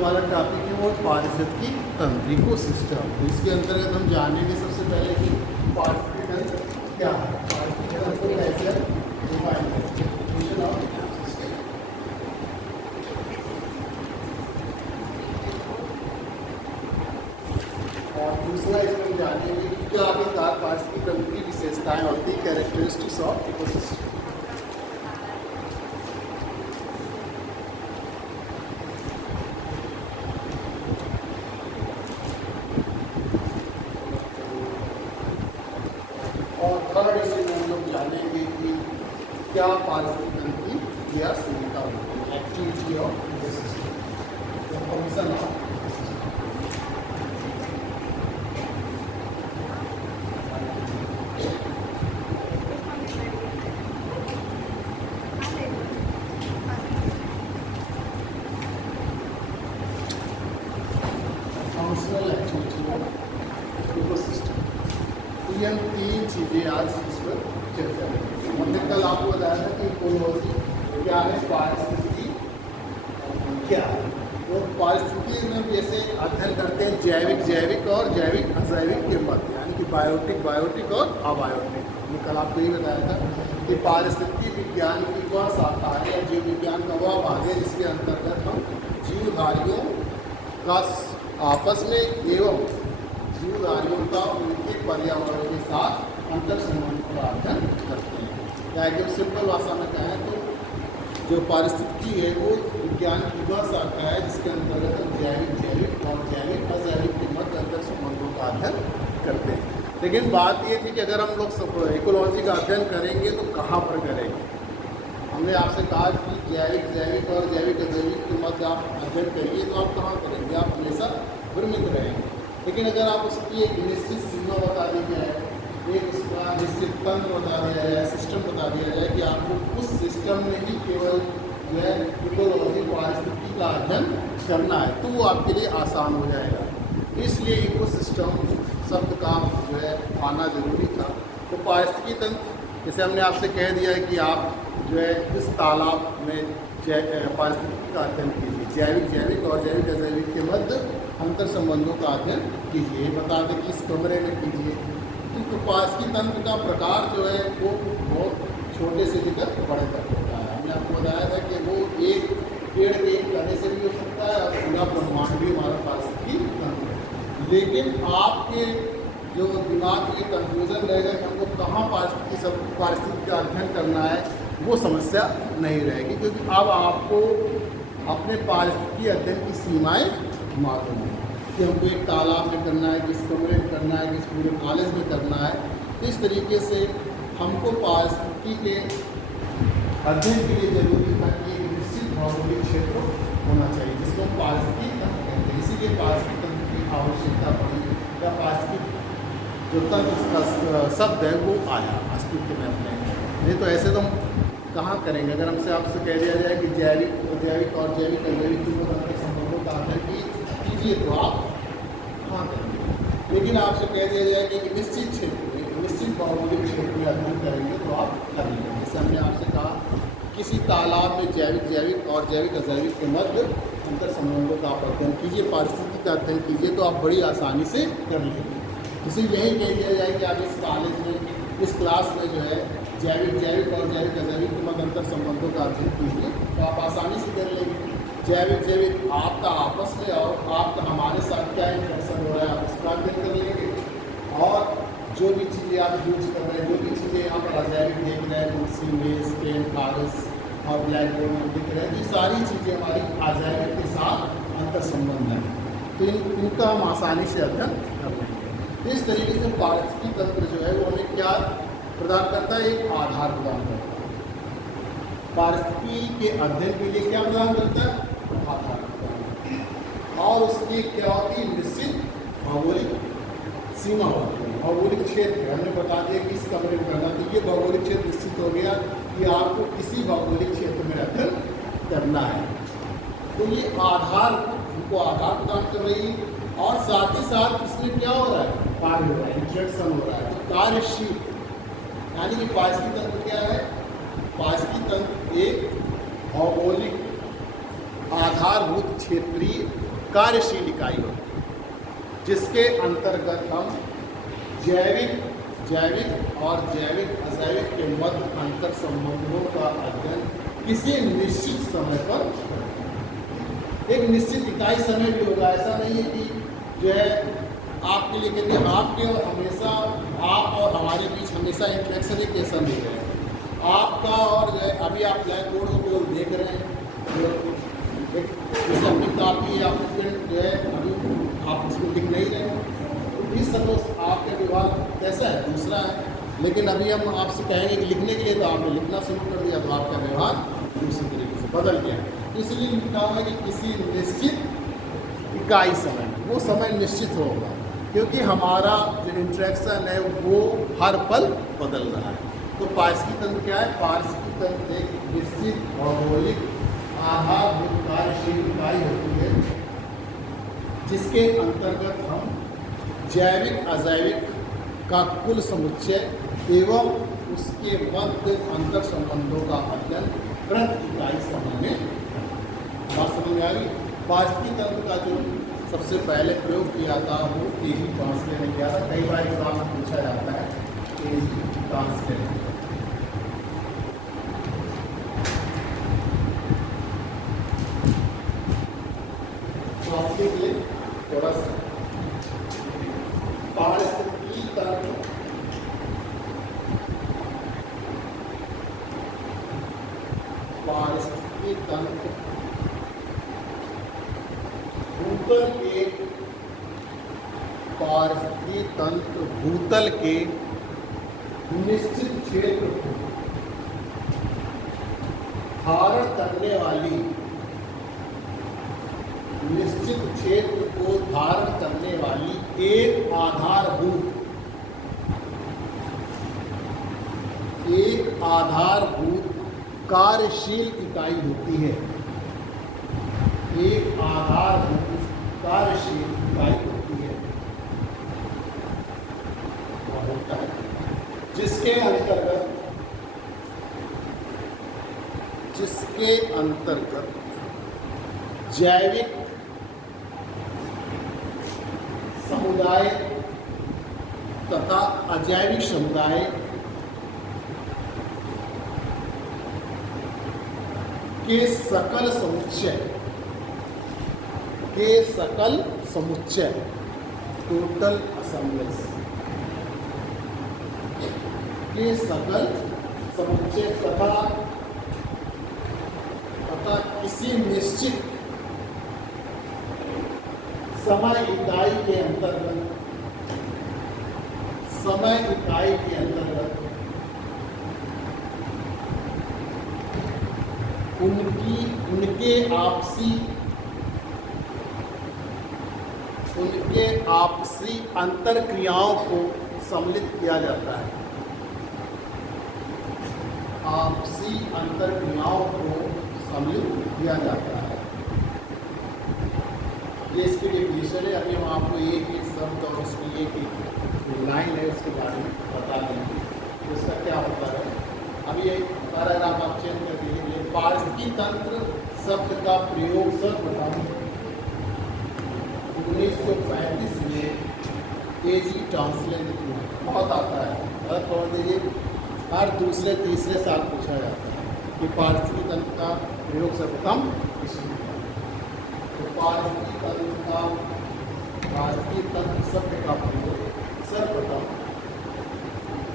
हमारा टॉपिक है वो पारिस्थितिकी तंत्र इकोसिस्टम। तो इसके अंतर्गत हम जानेंगे सबसे पहले कि पारिस्थितिकी तंत्र क्या है, पारिस्थितिकी तंत्र को कैसे डिफाइन करते हैं। और दूसरा इसमें हम जानेंगे कि क्या आखिरकार पारिस्थितिकी तंत्र की विशेषताएं होती हैं, कैरेक्टरिस्टिक्स ऑफ इकोसिस्टम। और थर्ड इसमें हम लोग जानेंगे कि क्या पारिस्थितिकी तंत्र की क्रियाशीलता होती है, activity of ecosystem, function of functional activity of ecosystem. तो ये हम तीन चीज़ें आज इस पर चर्चा करेंगे। हमने कल आपको बताया था कि इकोलॉजी क्या है, पारिस्थितिकी क्या है। तो पारिस्थितिकी में जैसे अध्ययन करते हैं जैविक और जैविक अजैविक के मध्य, यानी कि बायोटिक और अबायोटिक। हमने कल आपको यही बताया था कि पारिस्थितिकी विज्ञान की वह शाखा है या जीव विज्ञान का वह भाग है जिसके अंतर्गत हम जीवधारियों का आपस में एवं जीवधारियों का उनके पर्यावरण के साथ अंतर संबंध का अध्ययन करते हैं। या एकदम सिंपल भाषा में कहें तो जो पारिस्थितिकी है वो विज्ञान की वह शाखा है जिसके अंतर्गत हम जैविक और जैविक अजैविक के मध्य अंतर संबंधों का अध्ययन करते हैं। लेकिन बात ये थी कि अगर हम लोग इकोलॉजी का अध्ययन करेंगे तो कहाँ पर करेंगे। हमने आपसे कहा कि जैविक और जैविक अजैविक के मध्य आप अध्ययन करिए तो आप कहाँ करेंगे, आप हमेशा भ्रमित रहेंगे। लेकिन अगर आप उसकी एक निश्चित सीमा बता दी जाए, एक उसका निश्चित तंत्र बता दिया जाए, सिस्टम बता दिया जाए कि आपको उस सिस्टम में ही केवल जो है इकोलॉजी पारिस्थितिकी का अध्ययन करना है तो वो आपके लिए आसान हो जाएगा। इसलिए इकोसिस्टम शब्द का जो है आना जरूरी था। तो पारिस्थितिकी तंत्र जैसे हमने आपसे कह दिया है कि आप जो है इस तालाब में पारिस्थितिकी का अध्ययन कीजिए, जैविक और जैविक अजैविक के मध्य अंतर संबंधों का अध्ययन कीजिए। बता दें कि इस कमरे में कीजिए। तो पारिस्थितिकी तंत्र का प्रकार जो है वो बहुत छोटे से लेकर बड़े तक होता है। हमने आपको बताया था कि वो एक पेड़ के एक तने से भी हो सकता है और पूरा ब्रह्मांड भी हमारा पारिस्थितिकी तंत्र है। लेकिन आपके जो दिमाग में कन्फ्यूज़न रहेगा कि हमको कहाँ पारिस्थितिकी का अध्ययन करना है, वो समस्या नहीं रहेगी, क्योंकि अब आपको अपने पारिस्थितिकी अध्ययन की सीमाएं मालूम है कि हमको एक तालाब में करना है, किस कमरे में करना है, किस पूरे कॉलेज में करना है। इस तरीके से हमको पारिस्थितिकी के अध्ययन के लिए जरूरी था कि एक निश्चित भौगोलिक क्षेत्र होना चाहिए जिसको हम पारिस्थितिकी तंत्र कहते हैं। इसीलिए पारिस्थितिकी तंत्र की आवश्यकता पड़ी या पारिस्थितिकी जो तंत्र का शब्द है वो आया अस्तित्व में अपने। नहीं तो ऐसे तो हम कहाँ करेंगे। अगर हमसे आपसे कह दिया जाए कि जैविक और जैविक अजैविक के मध्य संबंधों का अध्ययन कीजिए तो आप कहाँ करेंगे। लेकिन आपसे कह दिया जाए कि एक निश्चित क्षेत्र में, निश्चित भौगोलिक क्षेत्र में अध्ययन करेंगे तो आप कर लेंगे। जैसे हमने आपसे कहा किसी तालाब में जैविक और जैविक अजैविक के मध्य अंतर संबंधों का आप अध्ययन कीजिए, पारिस्थितिकी का अध्ययन कीजिए तो आप बड़ी आसानी से कर लेंगे। किसी यही कह दिया जाए कि आप इस कॉलेज में, इस क्लास में जो है जैविक और जैविक अजैविक के मध्य अंतर संबंधों का अध्ययन कीजिए तो आप आसानी से कर लेंगे। जैविक आपका आपस में और आपका हमारे साथ क्या इंटरेक्शन हो रहा है आप उसका अध्ययन कर लेंगे। और जो भी चीज़ें आप यूज कर रहे हैं, जो भी चीज़ें यहाँ पर अजैविक देख रहे हैं, कुर्सी, मेज, पेन, कागज़ और ब्लैक बोर्ड में दिख रहे हैं, ये सारी चीज़ें हमारी अजैविक के साथ अंतर संबंध है तो इनका हम आसानी से अध्ययन कर लेंगे। इस तरीके से पारिस्थितिकी तंत्र जो है वो हमें क्या प्रदान करता है, एक आधार प्रदान करता है। पारिस्थितिकी के अध्ययन के लिए क्या प्रदान करता है, आधार प्रदान करता है। और उसकी क्या होती है, निश्चित भौगोलिक सीमा होती है, भौगोलिक क्षेत्र। हमने बता दिया कि इस कमरे में करना, तो ये भौगोलिक क्षेत्र निश्चित हो गया कि आपको किसी भौगोलिक क्षेत्र में अध्ययन करना है। तो ये आधार हमको आधार प्रदान कर रही है। और साथ ही साथ इसमें क्या हो रहा है, कार्य हो रहा है, इंटरेक्शन हो रहा है, तो कार्यशील। यानी कि पारिस्थितिकी तंत्र क्या है, पारिस्थितिकी तंत्र एक भौगोलिक आधारभूत क्षेत्रीय कार्यशील इकाई होती है, जिसके अंतर्गत हम जैविक और जैविक अजैविक के मध्य अंतर संबंधों का अध्ययन किसी निश्चित समय पर, एक निश्चित इकाई समय भी होगा। ऐसा नहीं है कि जो है आपके लिए कहते हैं आपके और हमेशा आप और हमारे बीच हमेशा इंटरेक्शन एक जैसा नहीं है। आपका और जो है अभी आप ब्लैक बोर्ड को केवल देख रहे हैं, जैसे अपनी कापी या पेन जो है अभी आप इसमें लिख नहीं रहे हैं, इस समय आपका व्यवहार कैसा है दूसरा है। लेकिन अभी हम आपसे कहेंगे कि लिखने के लिए, तो आपने लिखना शुरू कर दिया, तो आपका व्यवहार दूसरी तरीके से बदल गया। इसलिए लिखा हुआ है कि किसी निश्चित इकाई समय, वो समय निश्चित होगा, क्योंकि हमारा जो इंट्रैक्शन है वो हर पल बदल रहा है। तो पारिस्थितिकी तंत्र क्या है? पारिस्थितिकी तंत्र एक निश्चित भौगोलिक आधारभूत कार्यशील इकाई होती है, जिसके अंतर्गत हम जैविक अजैविक का कुल समुच्चय एवं उसके मध्य अंतर संबंधों का अध्ययन प्रति इकाई समय में। बात समझ में आ रही? पारिस्थितिकी तंत्र का जो सबसे पहले प्रयोग किया था वो एजी टॉन्सले ने किया था। कई बार एग्जाम में पूछा जाता है एजी टॉन्सले। तो आपके लिए थोड़ा सा पारिस्थितिकी तंत्र पारिस्थितिकी तंत्र भूतल के निश्चित क्षेत्र को धारण करने वाली, निश्चित क्षेत्र को धारण करने वाली एक आधारभूत कार्यशील इकाई होती है। एक आधारभूत कार्यशील इकाई होती है, होता है जिसके अंतर्गत जैविक समुदाय तथा अजैविक समुदाय के सकल समुच्चय टोटल असेंबलीज के सकल समुच्चय तथा किसी निश्चित समय इकाई के अंतर्गत उनके आपसी अंतर क्रियाओं को सम्मिलित किया जाता है। आपसी अंतर क्रियाओं को सम्मिलित किया जाता है। ये इसकी डेफिनेशन है। अभी हम आपको एक शब्द और उसकी एक लाइन है उसके बारे में बता देंगे तो इसका क्या होता है। अभी ये पैराग्राफ आप चेंज कर दीजिए। पारिस्थितिकी तंत्र शब्द का प्रयोग सर्वप्रथम 1935 में एजी टॉन्सले ने किया। बहुत आता है, अगर छोड़ दीजिए हर दूसरे तीसरे साल पूछा जाता है कि पारिस्थितिकी तंत्र का प्रयोग सर्वप्रथम किसने किया। तो पारिस्थितिकी तंत्र शब्द का प्रयोग सर्वप्रथम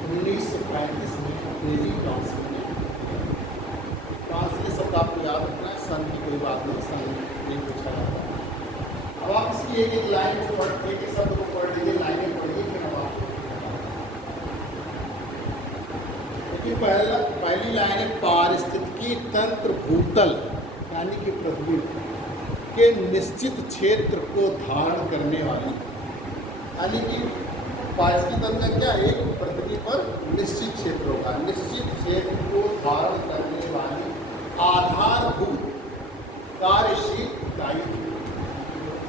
1935 में एजी टॉन्सले ने किया। टॉन्सले शब्द आपको याद रखना है, सन की कोई बात नहीं, सन नहीं पूछा जाता है। अब आप इसकी एक लाइन को पढ़, एक शब्द को पढ़ लीजिए, लाइनें पढ़िए, फिर हम आपको देखिए। पहली लाइन है पारिस्थितिकी तंत्र भूतल यानी कि पृथ्वी के निश्चित क्षेत्र को धारण करने वाली, यानी कि पारिस्थितिकी तंत्र क्या है? एक पृथ्वी पर निश्चित क्षेत्र होगा, निश्चित क्षेत्र को धारण करने वाली आधारभूत कार्यशील इकाई।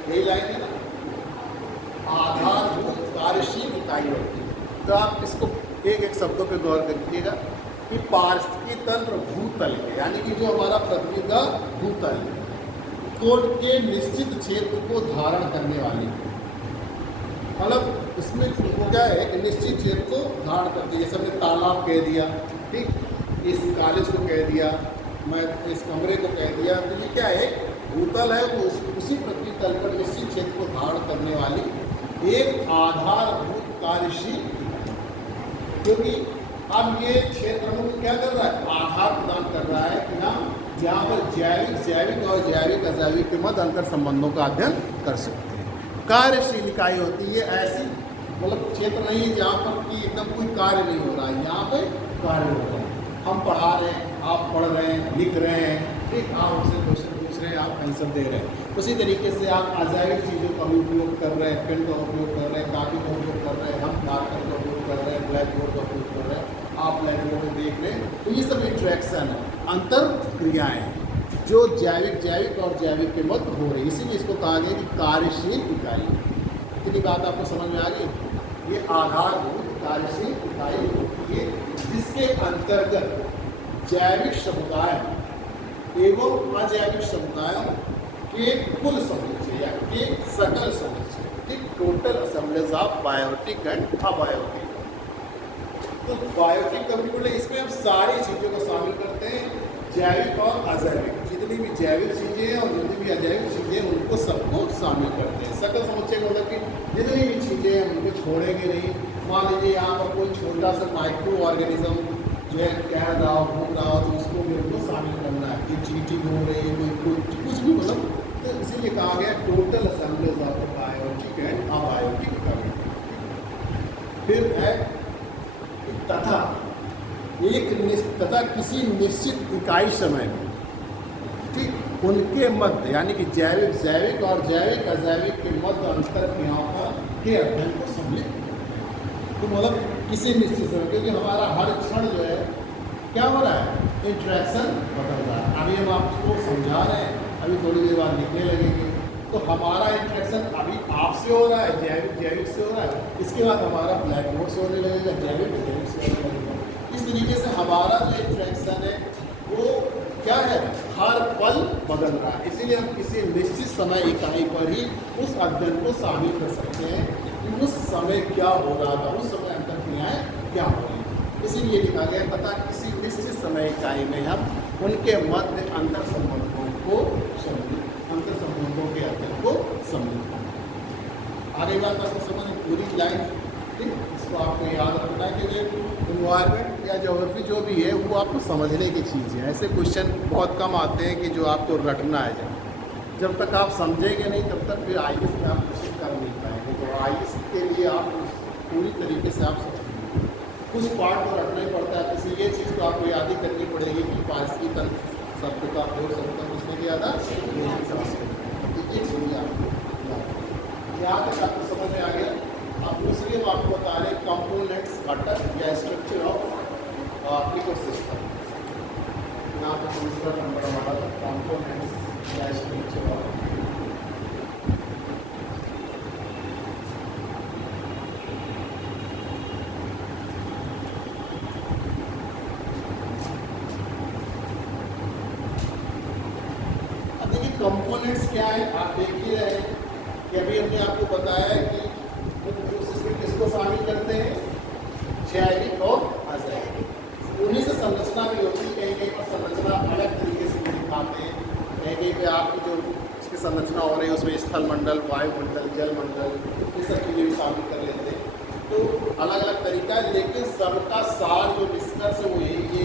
यही लाइन है ना, आधारभूत कार्यशील इकाई होती है। तो आप इसको एक एक शब्दों पे गौर करिएगा कि पारिस्थितिकी तंत्र भूतल के, यानी कि जो हमारा पृथ्वी का भूतल है, कोट के निश्चित क्षेत्र को धारण करने वाली। मतलब इसमें वो क्या है कि निश्चित क्षेत्र को धारण करती है। जैसे हमने तालाब कह दिया, ठीक, इस कॉलेज को कह दिया, मैं इस कमरे को कह दिया, तो ये क्या है, भूतल है, वो उसी पृथ्वी तल पर निश्चित क्षेत्र को धारण करने वाली एक आधारभूत कार्यशील, क्योंकि अब ये क्षेत्र हमको क्या कर रहा है, आधार प्रदान कर रहा है कि हम जहाँ पर जैविक और जैविक अजैविक के मध्य अंतर संबंधों का अध्ययन कर सकते हैं। कार्यशील इकाई होती है ऐसी, मतलब क्षेत्र नहीं है जहाँ पर कि एकदम कोई कार्य नहीं हो रहा है, यहाँ पे कार्य हो रहा है। हम पढ़ा रहे हैं, आप पढ़ रहे हैं, लिख रहे हैं, ठीक, आप उससे क्वेश्चन पूछ रहे हैं, आप आंसर दे रहे हैं। उसी तरीके से आप अजैविक चीज़ों का भी उपयोग कर रहे हैं, पेन का उपयोग कर रहे हैं, कापी का उपयोग कर रहे हैं, हम मार्कर का उपयोग कर रहे हैं, ब्लैक बोर्ड का उपयोग कर रहे हैं, आप ब्लैक बोर्ड में देख रहे हैं। तो ये सब इंट्रैक्शन है, अंतर क्रियाएँ हैं जो जैविक और जैविक के मध्य हो रही है। इसीलिए इसको कहा गया कि कार्यशील इकाई। इतनी बात आपको समझ में आ गई। ये आधारभूत कार्यशील इकाई होती है जिसके अंतर्गत जैविक समुदाय एवं अजैविक समुदायों के कुल समुच्चय या के सकल समुच्चय, ठीक, total assemblies of biotic and abiotic. तो बायोटिक का बिल्कुल इसमें हम सारी चीज़ों को शामिल करते हैं, जैविक और अजैविक, जितनी भी जैविक चीज़ें हैं और जितनी भी अजैविक चीज़ें हैं उनको सबको शामिल करते हैं। सकल समुच्चय मतलब कि जितनी भी चीज़ें हैं उनको छोड़ेंगे नहीं। मान लीजिए यहाँ पर कोई छोटा सा माइक्रो ऑर्गेनिज्म जो है कह रहा हो, घूम रहा हो, तो उसको मेरे को शामिल करना है। ये चीटी घूम रही है, कोई कुछ भी, मतलब तो इसीलिए कहा गया total assemblies of biotic and abiotic. फिर है तथा किसी निश्चित इकाई समय में, ठीक, उनके मध्य यानी कि जैविक और जैविक अजैविक के मध्य अंतर क्रियाओं के अध्ययन को सम्मिलित। तो मतलब किसी निश्चित समय, क्योंकि हमारा हर क्षण जो है क्या हो रहा है, इंट्रैक्शन बदल रहा है। अभी हम आपको समझा रहे हैं, अभी थोड़ी देर बाद लिखने लगेंगे, तो हमारा इंट्रैक्शन अभी आपसे हो रहा है, जैविक से हो रहा है, इसके बाद हमारा ब्लैक बोर्ड से होने लगेगा, जैविक से होने लगेगा। इस तरीके से हमारा जो इंट्रैक्शन है वो क्या है, हर पल बदल रहा है। इसीलिए हम किसी निश्चित समय इकाई पर ही उस अध्ययन को शामिल कर सकते हैं कि उस समय क्या हो रहा था, उस समय अंतर क्रियाएँ क्या हो रही हैं। इसीलिए लिखा गया तथा किसी निश्चित समय इकाई में हम उनके मध्य अंतर संबंधों को अंतर संबंधों के अध्ययन को सम्मिलित करें। आगे बात आपको समझ पूरी लाइन, ठीक, इसको आपको याद रखना है कि इन्वायरमेंट या ज्योग्राफी जो भी है वो आपको समझने की चीज़ है। ऐसे क्वेश्चन बहुत कम आते हैं कि जो आपको रटना है। जब तक आप समझेंगे नहीं तब तक फिर IAS में आप कुछ कर नहीं पाएंगे। तो IAS के लिए आप पूरी तरीके से आप समझेंगे, कुछ पार्ट तो रखना ही पड़ता है। जैसे ये चीज़ तो आपको याद ही करनी पड़ेगी कि पारिस्थितिकी तंत्र शब्द का प्रयोग शब्द किसने किया था, ये चीज़ आपको यहाँ तक आपको समझ में आ गया। अब दूसरी हम आपको बता रहे हैं कंपोनेंट्स, घटक या स्ट्रक्चर ऑफ इकोसिस्टम। यहाँ पर दूसरा नंबर हमारा कंपोनेंट्स या स्ट्रक्चर ऑफ। अब देखिए कंपोनेंट्स क्या है, आप देख ही रहे हैं कि अभी हमने आपको बताया है कि किसको शामिल करते हैं, जैविक और अजैविक। उन्हीं से संरचना भी होती है, कहीं कहीं पर संरचना अलग तरीके से भी दिखाते हैं, कहीं कहीं पे आपकी जो इसकी संरचना हो रही है उसमें स्थल मंडल, वायुमंडल, जल मंडल, ये सब चीज़ें भी शामिल कर लेते हैं। तो अलग अलग तरीका है, लेकिन सबका सार जो निष्कर्ष है वो यही है कि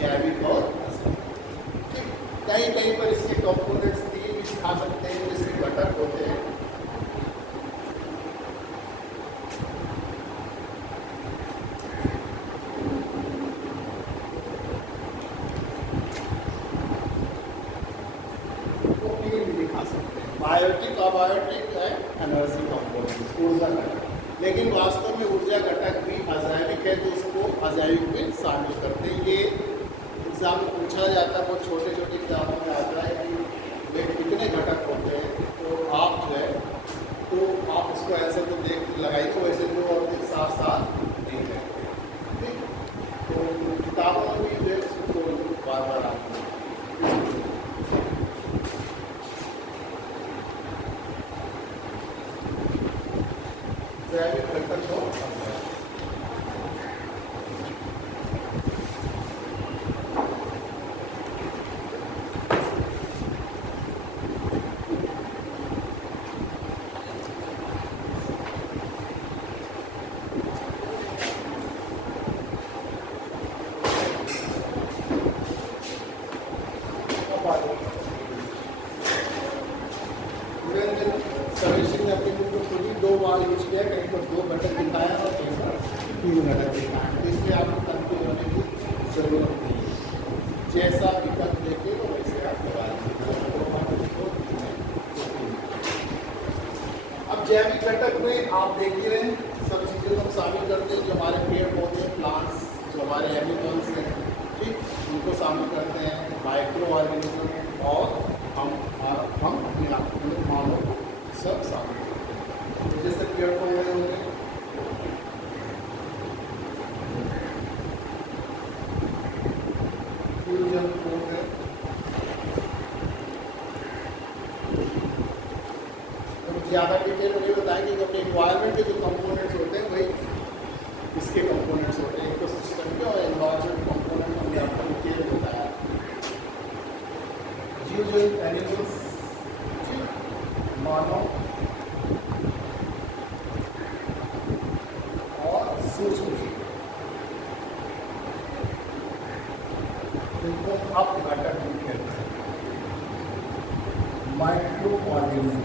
जैविक और अजैविक। कहीं कहीं पर इसके कंपोनेंट्स भी दिखा सकते हैं, इसके घटक होते हैं। बायोटिक अबायोटिक है एनर्जी कंपोनेंट्स, ऊर्जा घटक। लेकिन वास्तव में ऊर्जा घटक भी अजैविक है तो उसको अजैविक में शामिल करते हैं। ये एग्जाम में पूछा जाता है, बहुत छोटे छोटे एग्जामों में आता है कि वे कितने घटक होते हैं, तो आप जो है तो आप उसको ऐसे तो देख लगाइए, तो वैसे तो और एक साथ साथ नहीं रहते, ठीक। तो किताबों में भी जो है उसको बार बार आते हैं। जैसा विकल्प देखे तो वैसे आप लगा लीजिए। अब जैविक घटक में आप देख ही रहे हैं सब चीज़ें हम शामिल करते हैं, जो हमारे पेड़ पौधे प्लांट्स, जो हमारे एनिमल्स हैं, ठीक, उनको शामिल करते हैं, माइक्रो ऑर्गेनिज्म, और हम अपने आप मानव सब शामिल करते हैं। जैसे पेड़ पौधे होंगे, फ्यूजन होंगे, ज़्यादा डिटेल में नहीं बताएंगे, क्योंकि एनवायरनमेंट के जो कंपोनेंट्स होते हैं वही इसके कंपोनेंट्स होते हैं, इकोसिस्टम के, और एनवायरनमेंट कंपोनेंट हमने आपको डिटेल में बताया। जीव एनिमल्स, मानव और सूक्ष्म जीव, इनको अपघटक भी कहते हैं, माइक्रो ऑर्गेनिज्म।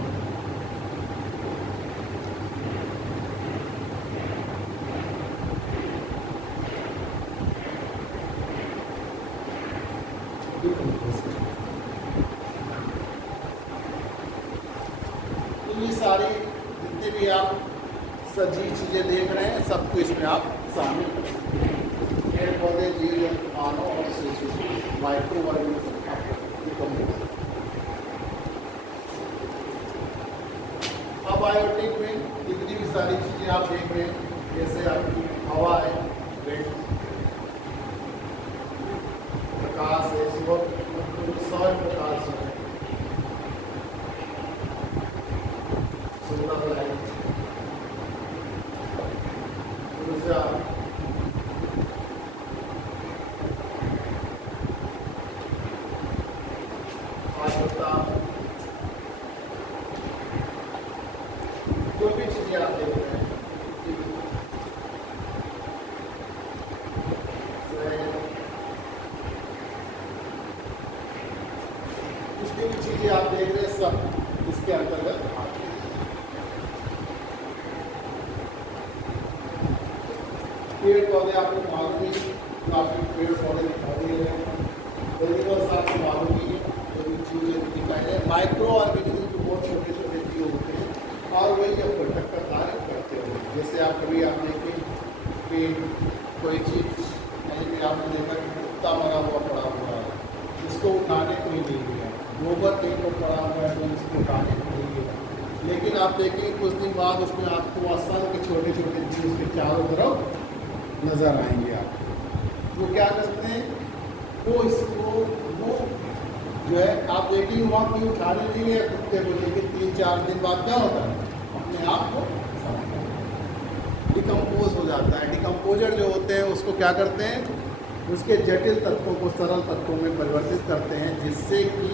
तो ये सारी जितने भी आप सजीव चीज़ें देख रहे हैं सबको इसमें आप शामिल करें, पेड़ पौधे, जीव जंतु, मानव और सूक्ष्म माइक्रो ऑर्गेनिज्म। अब बायोटिक में जितनी भी सारी चीज़ें आप देख रहे हैं, जैसे आपकी हवा है, प्रकाश है, सौर प्रकाश है, सोलर लाइट, ऊर्जा, आर्द्रता, जो भी चीजें आप देख रहे हैं, जितनी भी चीजें आप देख रहे हैं सब इसके अंतर्गत आती हैं। पेड़ पौधे आपको मालूम ही, काफी पेड़ पौधे दिखाई दे रहे हैं, एनिमल्स आपको मालूम ही है, जो भी चीजें दिखाई दे, माइक्रो ऑर्गेनिज्म जो बहुत छोटे छोटे जीव होते हैं और वही अब घटक का कार्य करते हैं। जैसे आप कभी आप देखें कि कोई चीज़ कहीं भी आपने देखा कि कुत्ता मरा हुआ पड़ा हुआ है, इसको उठाने कोई नहीं गया, गोबर कहीं को पड़ा हुआ है तो इसको उठाने को नहीं गया, लेकिन आप देखेंगे कुछ दिन बाद उसमें आपको आसान के छोटे छोटे चीज़ उसके चारों तरफ नज़र आएंगे। आप वो क्या करते हैं, वो इसको वो जो है आप देखेंगे वहाँ कोई उठाने नहीं गया कुत्ते को, लेकिन 3-4 दिन बाद क्या होता है, अपने आप को डिकम्पोज हो जाता है। डिकम्पोजर जो होते हैं उसको क्या करते हैं, उसके जटिल तत्वों को सरल तत्वों में परिवर्तित करते हैं, जिससे कि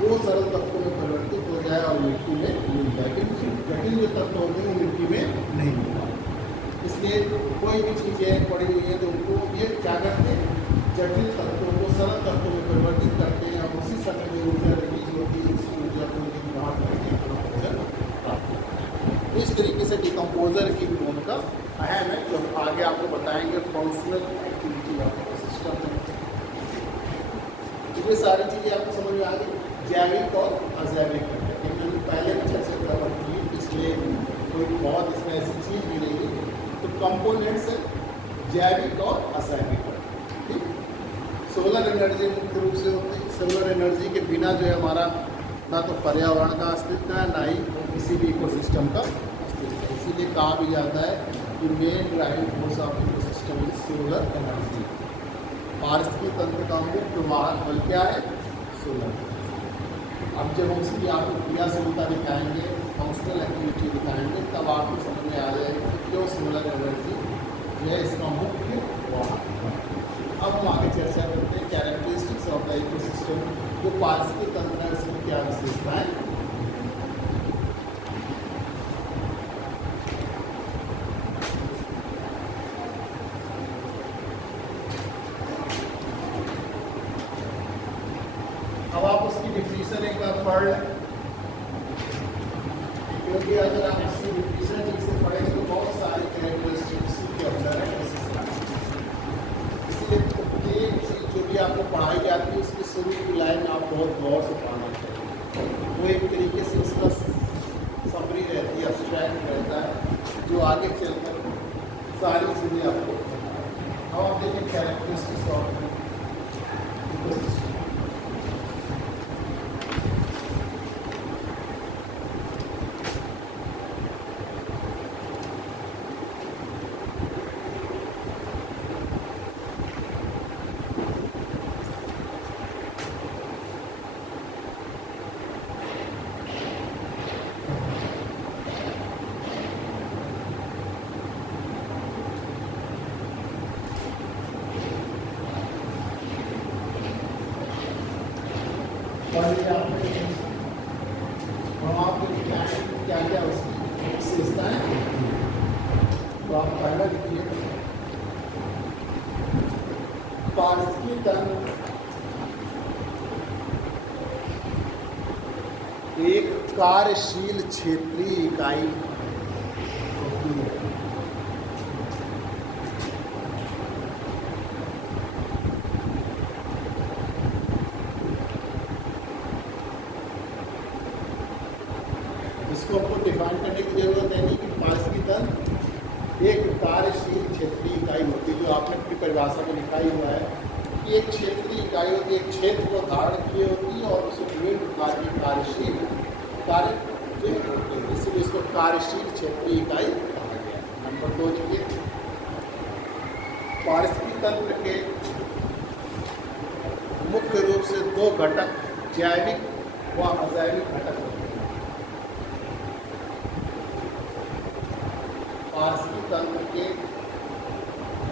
वो सरल तत्वों में परिवर्तित हो जाए और मिट्टी में मिल जाए, क्योंकि जटिल जो तत्व होते हैं वो मिट्टी में नहीं मिलता। इसलिए कोई भी चीज़ें पड़ी हुई है तो उनको ये क्या करते हैं, जटिल तत्वों को सरल तत्वों में परिवर्तित करते हैं, और उसी समय जो ऊर्जा रिलीज होती है उसी ऊर्जा को बाहर करके डिकम्पोजर प्राप्त करते हैं। इस तरीके से डिकम्पोजर की भूमिका अहम है, जो आगे आपको बताएंगे फंक्शनल एक्टिविटी ऑफ सिस्टम में। ये सारी चीज़ें आपको समझ में आ गई, जैविक और अजैविक घटक, मैंने पहले भी चर्चा कर रखी है, इसलिए कोई बहुत इसमें ऐसी चीज़ भी नहीं है। तो कंपोनेंट्स है जैविक और अजैविक, ठीक। सोलर एनर्जी मुख्य रूप से होती है, सोलर एनर्जी के बिना जो है हमारा ना तो पर्यावरण का अस्तित्व है, ना ही किसी भी इकोसिस्टम का अस्तित्व है। इसीलिए कहा भी जाता है कि main driving force of ecosystem is solar energy. पारिस्थितिकी तंत्र का मुख्य वाहक बल क्या है, सोलर। अब जब हम उसकी आपको क्रियाशीलता दिखाएंगे, फंक्शनल एक्टिविटी दिखाएंगे, तब आपको समझ में आ जाएगा कि क्यों सोलर एनर्जी जो है इसका मुख्य वाहक है। अब हम आगे चर्चा करते हैं कैरेक्टरिस्टिक्स ऑफ द इकोसिस्टम, जो पारिस्थितिकी तंत्र है उसकी क्या विशेषताएं। अब आप उसकी डिफिनीशन एक बार पढ़ लें, क्योंकि अगर आप इसकी डिफिनीशन ठीक से पढ़ेंगे तो बहुत सारे कैरेक्टरिस्टिक्स के अंदर है। इसलिए प्रत्येक चीज जो भी आपको पढ़ाई जाती है उसकी शुरू की लाइन आप बहुत गौर से पढ़ना चाहिए। वो एक तरीके से उसका समरी रहती है, अब्स्ट्रैक्ट रहता है, जो आगे चलकर सारी चीज़ें आपको। अब आप देखिए कैरेक्टरिस्टिक्स ऑफ इकोसिस्टम। क्या क्या उसकी विशेषताएं, तो आप पहला लिखिए पारिस्थितिकी तंत्र एक कार्यशील क्षेत्रीय इकाई होती है। इसको हमको डिफाइन करने की जरूरत है नहीं कि पारिस्थितिकी तंत्र एक कार्यशील क्षेत्रीय इकाई होती है, जो आपने अपनी परिभाषा में लिखा ही हुआ है कि एक क्षेत्रीय इकाई होती है, एक क्षेत्र को धारण किए होती है और उसमें विभिन्न प्रकार की कार्यशील कार्य होते हैं, इसलिए इसको कार्यशील क्षेत्रीय इकाई कहा गया। नंबर 2 लिखिए पारिस्थितिकी तंत्र के मुख्य रूप से 2 घटक जैविक व अजैविक घटक होते हैं। पारिस्थितिकी तंत्र के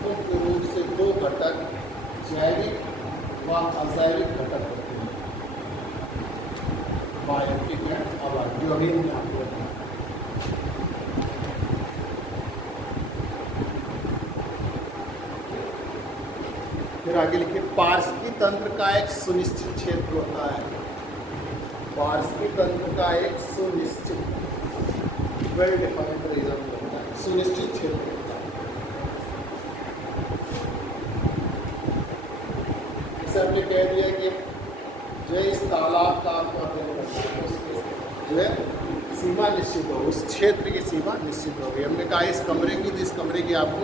मुख्य रूप से 2 घटक जैविक व अजैविक घटक होते हैं, बायोटिक है अबायोटिक। अभी मैं आपको बताऊं। फिर आगे लिखिए पारिस्थितिकी तंत्र का एक सुनिश्चित क्षेत्र होता है। पारिस्थितिकी तंत्र का एक सुनिश्चित वेल डिफाइंड रीजन होता है, सुनिश्चित क्षेत्र होता है। जैसे हमने कह दिया कि जो है इस तालाब का आपको अध्ययन करना है, उसकी जो है सीमा निश्चित हो, उस क्षेत्र की सीमा निश्चित हो गई। हमने कहा इस कमरे की, तो इस कमरे की आपको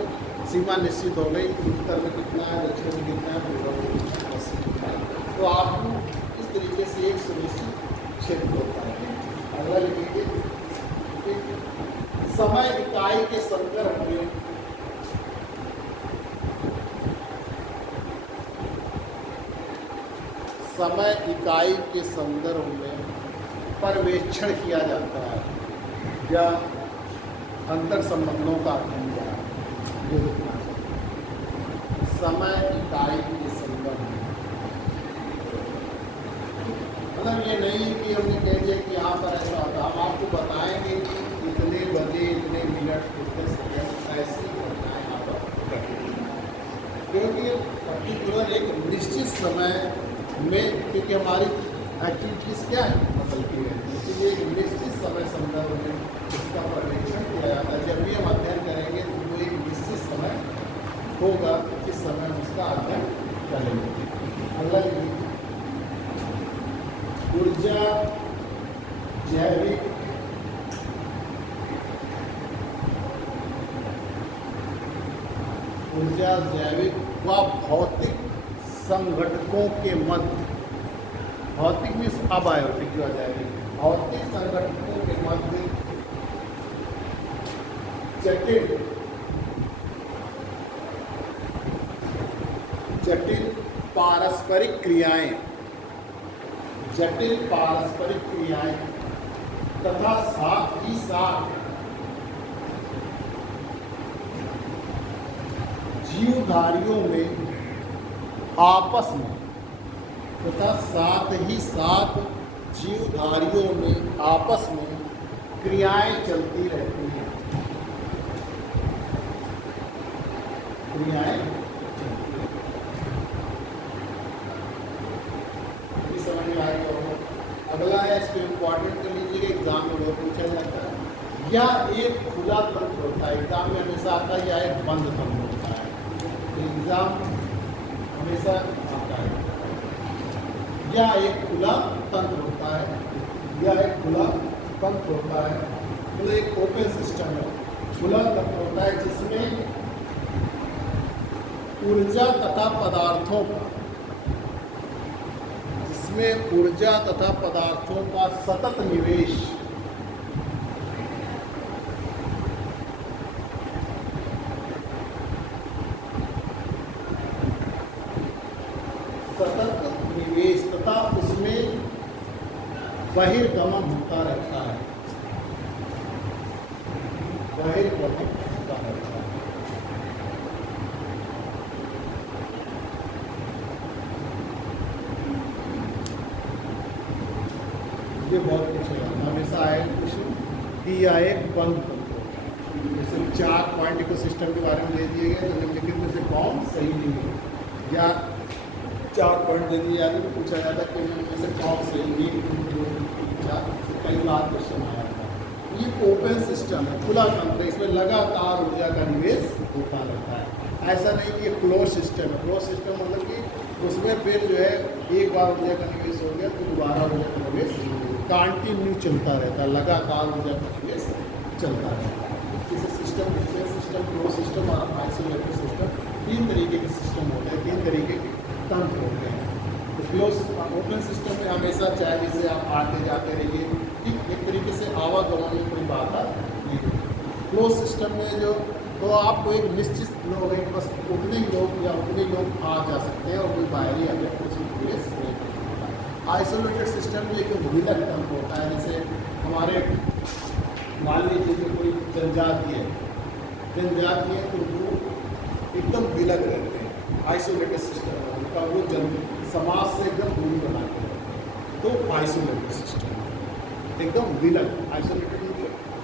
सीमा निश्चित हो गई, उत्तर में कितना है, दक्षिण में कितना है, पूर्व में कितना है। तो आपको इस तरीके से एक सुनिश्चित क्षेत्र होता है। अगला लिखिए समय इकाई के संदर्भ में समय इकाई के संदर्भ में पर्यवेक्षण किया जाता है या अंतर संबंधों का अध्ययन किया जाता है। समय इकाई के संदर्भ में मतलब ये नहीं कि हमने कह दिया कि यहाँ पर ऐसा होता, हम आपको बताएंगे कि इतने बजे इतने मिनट कितने सेकंड ऐसी घटना यहाँ पर क्योंकि पर्टिकुलर एक निश्चित समय में, क्योंकि हमारी एक्टिविटीज़ क्या है बदलती है, इसलिए एक निश्चित समय संदर्भ में इसका पर्यवेक्षण किया जाता है। जब भी हम अध्ययन करेंगे तो वो एक निश्चित समय होगा, किस समय हम उसका अध्ययन करेंगे। अगला ऊर्जा जैविक व भौतिक संगठकों के मध्य, भौतिक मीन्स अबायोटिक जो अजैविक, भौतिक संगठकों के मध्य जटिल पारस्परिक क्रियाएं, तथा साथ ही साथ जीवधारियों में आपस में जीवधारियों में आपस में क्रियाएं चलती रहती हैं, समझ में आएगा। अगला है, इसको इम्पोर्टेंट कर लीजिएगा, एग्जाम में वो पूछा जाता है। या एक खुला तंत्र होता है, एग्जाम में हमेशा आता है, या एक बंद तंत्र होता है। एग्जाम हमेशा आता है। या एक खुला तंत्र होता है, या एक खुला तंत्र होता है, मतलब एक ओपन सिस्टम है, खुला तंत्र होता है जिसमें ऊर्जा तथा पदार्थों का, जिसमें ऊर्जा तथा पदार्थों का सतत निवेश तथा उसमें बहिर्गमन होता रहता है, बहिर्गमन होता रहता है। ये बहुत कुछ है, हमेशा आए कुछ कि आए बंद तंत्र, जैसे 4 पॉइंट इकोसिस्टम के बारे में दे दिए गए तो निम्नलिखित में से कौन सही नहीं है, या 4 पॉइंट दे दिए जाते तो पूछा जाता कि इनमें से कौन सही, 1 2 3 4 कई बार क्वेश्चन आया था। ये ओपन सिस्टम है, खुला तंत्र, इसमें लगातार ऊर्जा का निवेश होता रहता है। ऐसा नहीं कि ये क्लोज सिस्टम है, क्लोज सिस्टम मतलब कि उसमें फिर जो है एक बार ऊर्जा का निवेश हो गया तो दोबारा ऊर्जा का निवेश कंटिन्यू चलता रहता है, लगातार ऊर्जा का निवेश चलता रहता है। जैसे system, difference system, close system और आइसोलेटेड सिस्टम, 3 तरीके के सिस्टम होते हैं, 3 तरीके के तंत्र होते हैं। तो क्लोज ओपन सिस्टम में हमेशा चाहे जैसे आप आते जाते रहिए, ठीक एक तरीके से आवागमन में कोई बाधा नहीं होती। क्लोज सिस्टम में जो तो आपको एक निश्चित लोग हैं, बस उतने लोग या उतने लोग आ जा सकते हैं और कोई बाहरी अगर कुछ प्रवेश नहीं करता। आइसोलेटेड सिस्टम में एक विलग तंत्र होता है, जैसे हमारे मान लीजिए कि कोई जनजाति है तो वो एकदम विलग रहते हैं, आइसोलेटेड सिस्टम है उनका, वो समाज से एकदम दूरी बना के रहते हैं, तो आइसोलेटेड सिस्टम एकदम विलग, आइसोलेटेड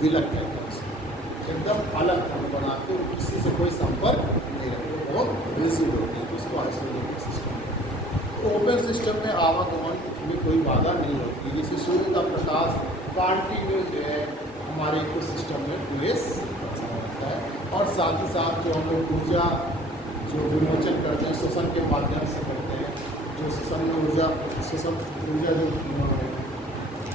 विलग कहते हैं, एकदम अलग तंत्र बना के किसी से कोई संपर्क नहीं रखते, बहुत रिजिड होती है, उसको आइसोलेटेड सिस्टम। तो ओपन सिस्टम में आवागमन में कोई बाधा नहीं होती, जैसे सूर्य का प्रकाश कंटिन्यू जो है हमारे इकोसिस्टम में प्रवेश होता है, और साथ ही साथ जो हम लोग ऊर्जा जो विमोचन करते हैं श्वसन के माध्यम से करते हैं, जो श्वसन में ऊर्जा जो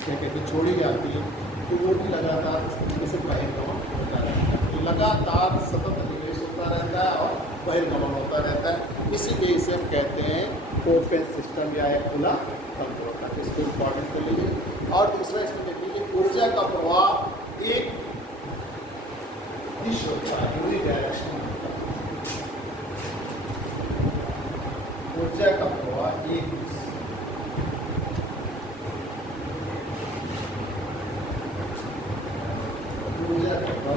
क्या कहते हैं छोड़ी जाती है, तो वो भी लगातार जैसे बहिर्गमन होता रहता है, तो लगातार सतत निवेश होता रहता है और बहिर्गमन होता रहता है, इसीलिए इसे हम कहते हैं ओपन सिस्टम या एक खुला तंत्र होता है। इसको इम्पॉर्टेंट कर लीजिए। और दूसरा इसमें देख लीजिए, ऊर्जा का प्रवाह एक दिशा होता है, यूनिडायरेक्शनल होता है, ऊर्जा का प्रवाह एक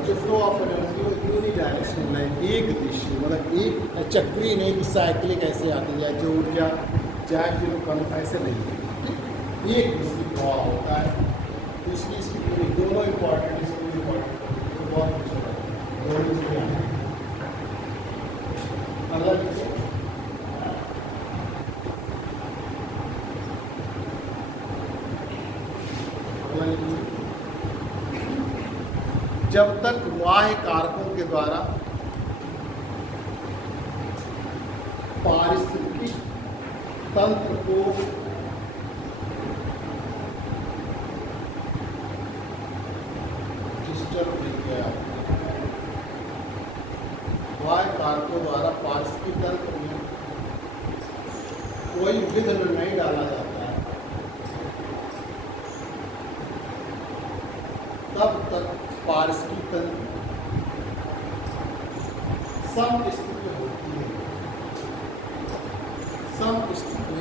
जो फ्लो ऑफ एनर्जी यूनिडायरेक्शनल है, एक दिशा, मतलब एक चक्रीय नहीं कि साइक्लिक ऐसे आती जाए, जो ऊर्जा चाहे फिर कम ऐसे नहीं है, एक दिशा प्रवाह होता है। तो इसलिए इसकी पूरी दोनों इम्पॉर्टेंट, इसको इम्पॉर्टेंट तो बहुत कुछ होता है, दोनों चीज़ें अलग जब तक बाह्य कारकों के द्वारा पारिस्थितिक तंत्र को डिस्टर्ब नहीं किया, बाह्य कारकों द्वारा पारिस्थितिक तंत्र में कोई विघ्न नहीं डाला जाता है, तब तक पारिस्थितिक तंत्र समस्थिति होती है, समस्थिति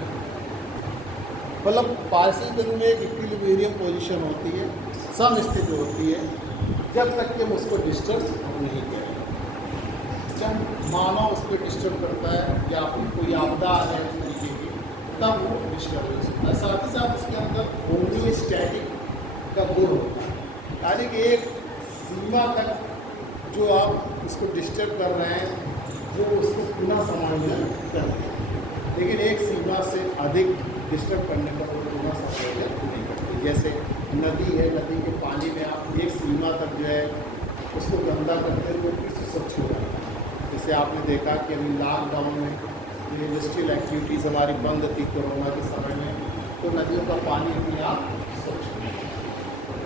मतलब पारिस्थितिक तंत्र में एक इक्विलिब्रियम पोजीशन होती है, समस्थिति होती है, जब तक कि हम उसको डिस्टर्ब नहीं करें। जब मानव उसको डिस्टर्ब करता है या फिर कोई आपदा है इस तरीके की, तब वो डिस्टर्ब हो सकता है। साथ ही साथ उसके अंदर होमियोस्टैटिक का गुण होता है, यानी कि एक सीमा तक जो आप उसको डिस्टर्ब कर रहे हैं वो उसको पुनः समायोजन करते हैं, लेकिन एक सीमा से अधिक डिस्टर्ब करने पर वो पुनः समायोजन नहीं करते। जैसे नदी है, नदी के पानी में आप एक सीमा तक जो है उसको गंदा करते हैं, वो फिर से स्वच्छ हो जाता है। जैसे आपने देखा कि अभी लॉकडाउन में इंडस्ट्रियल एक्टिविटीज़ हमारी बंद थी कोरोना के समय में, तो नदियों का पानी अपने आप स्वच्छ होने लगे,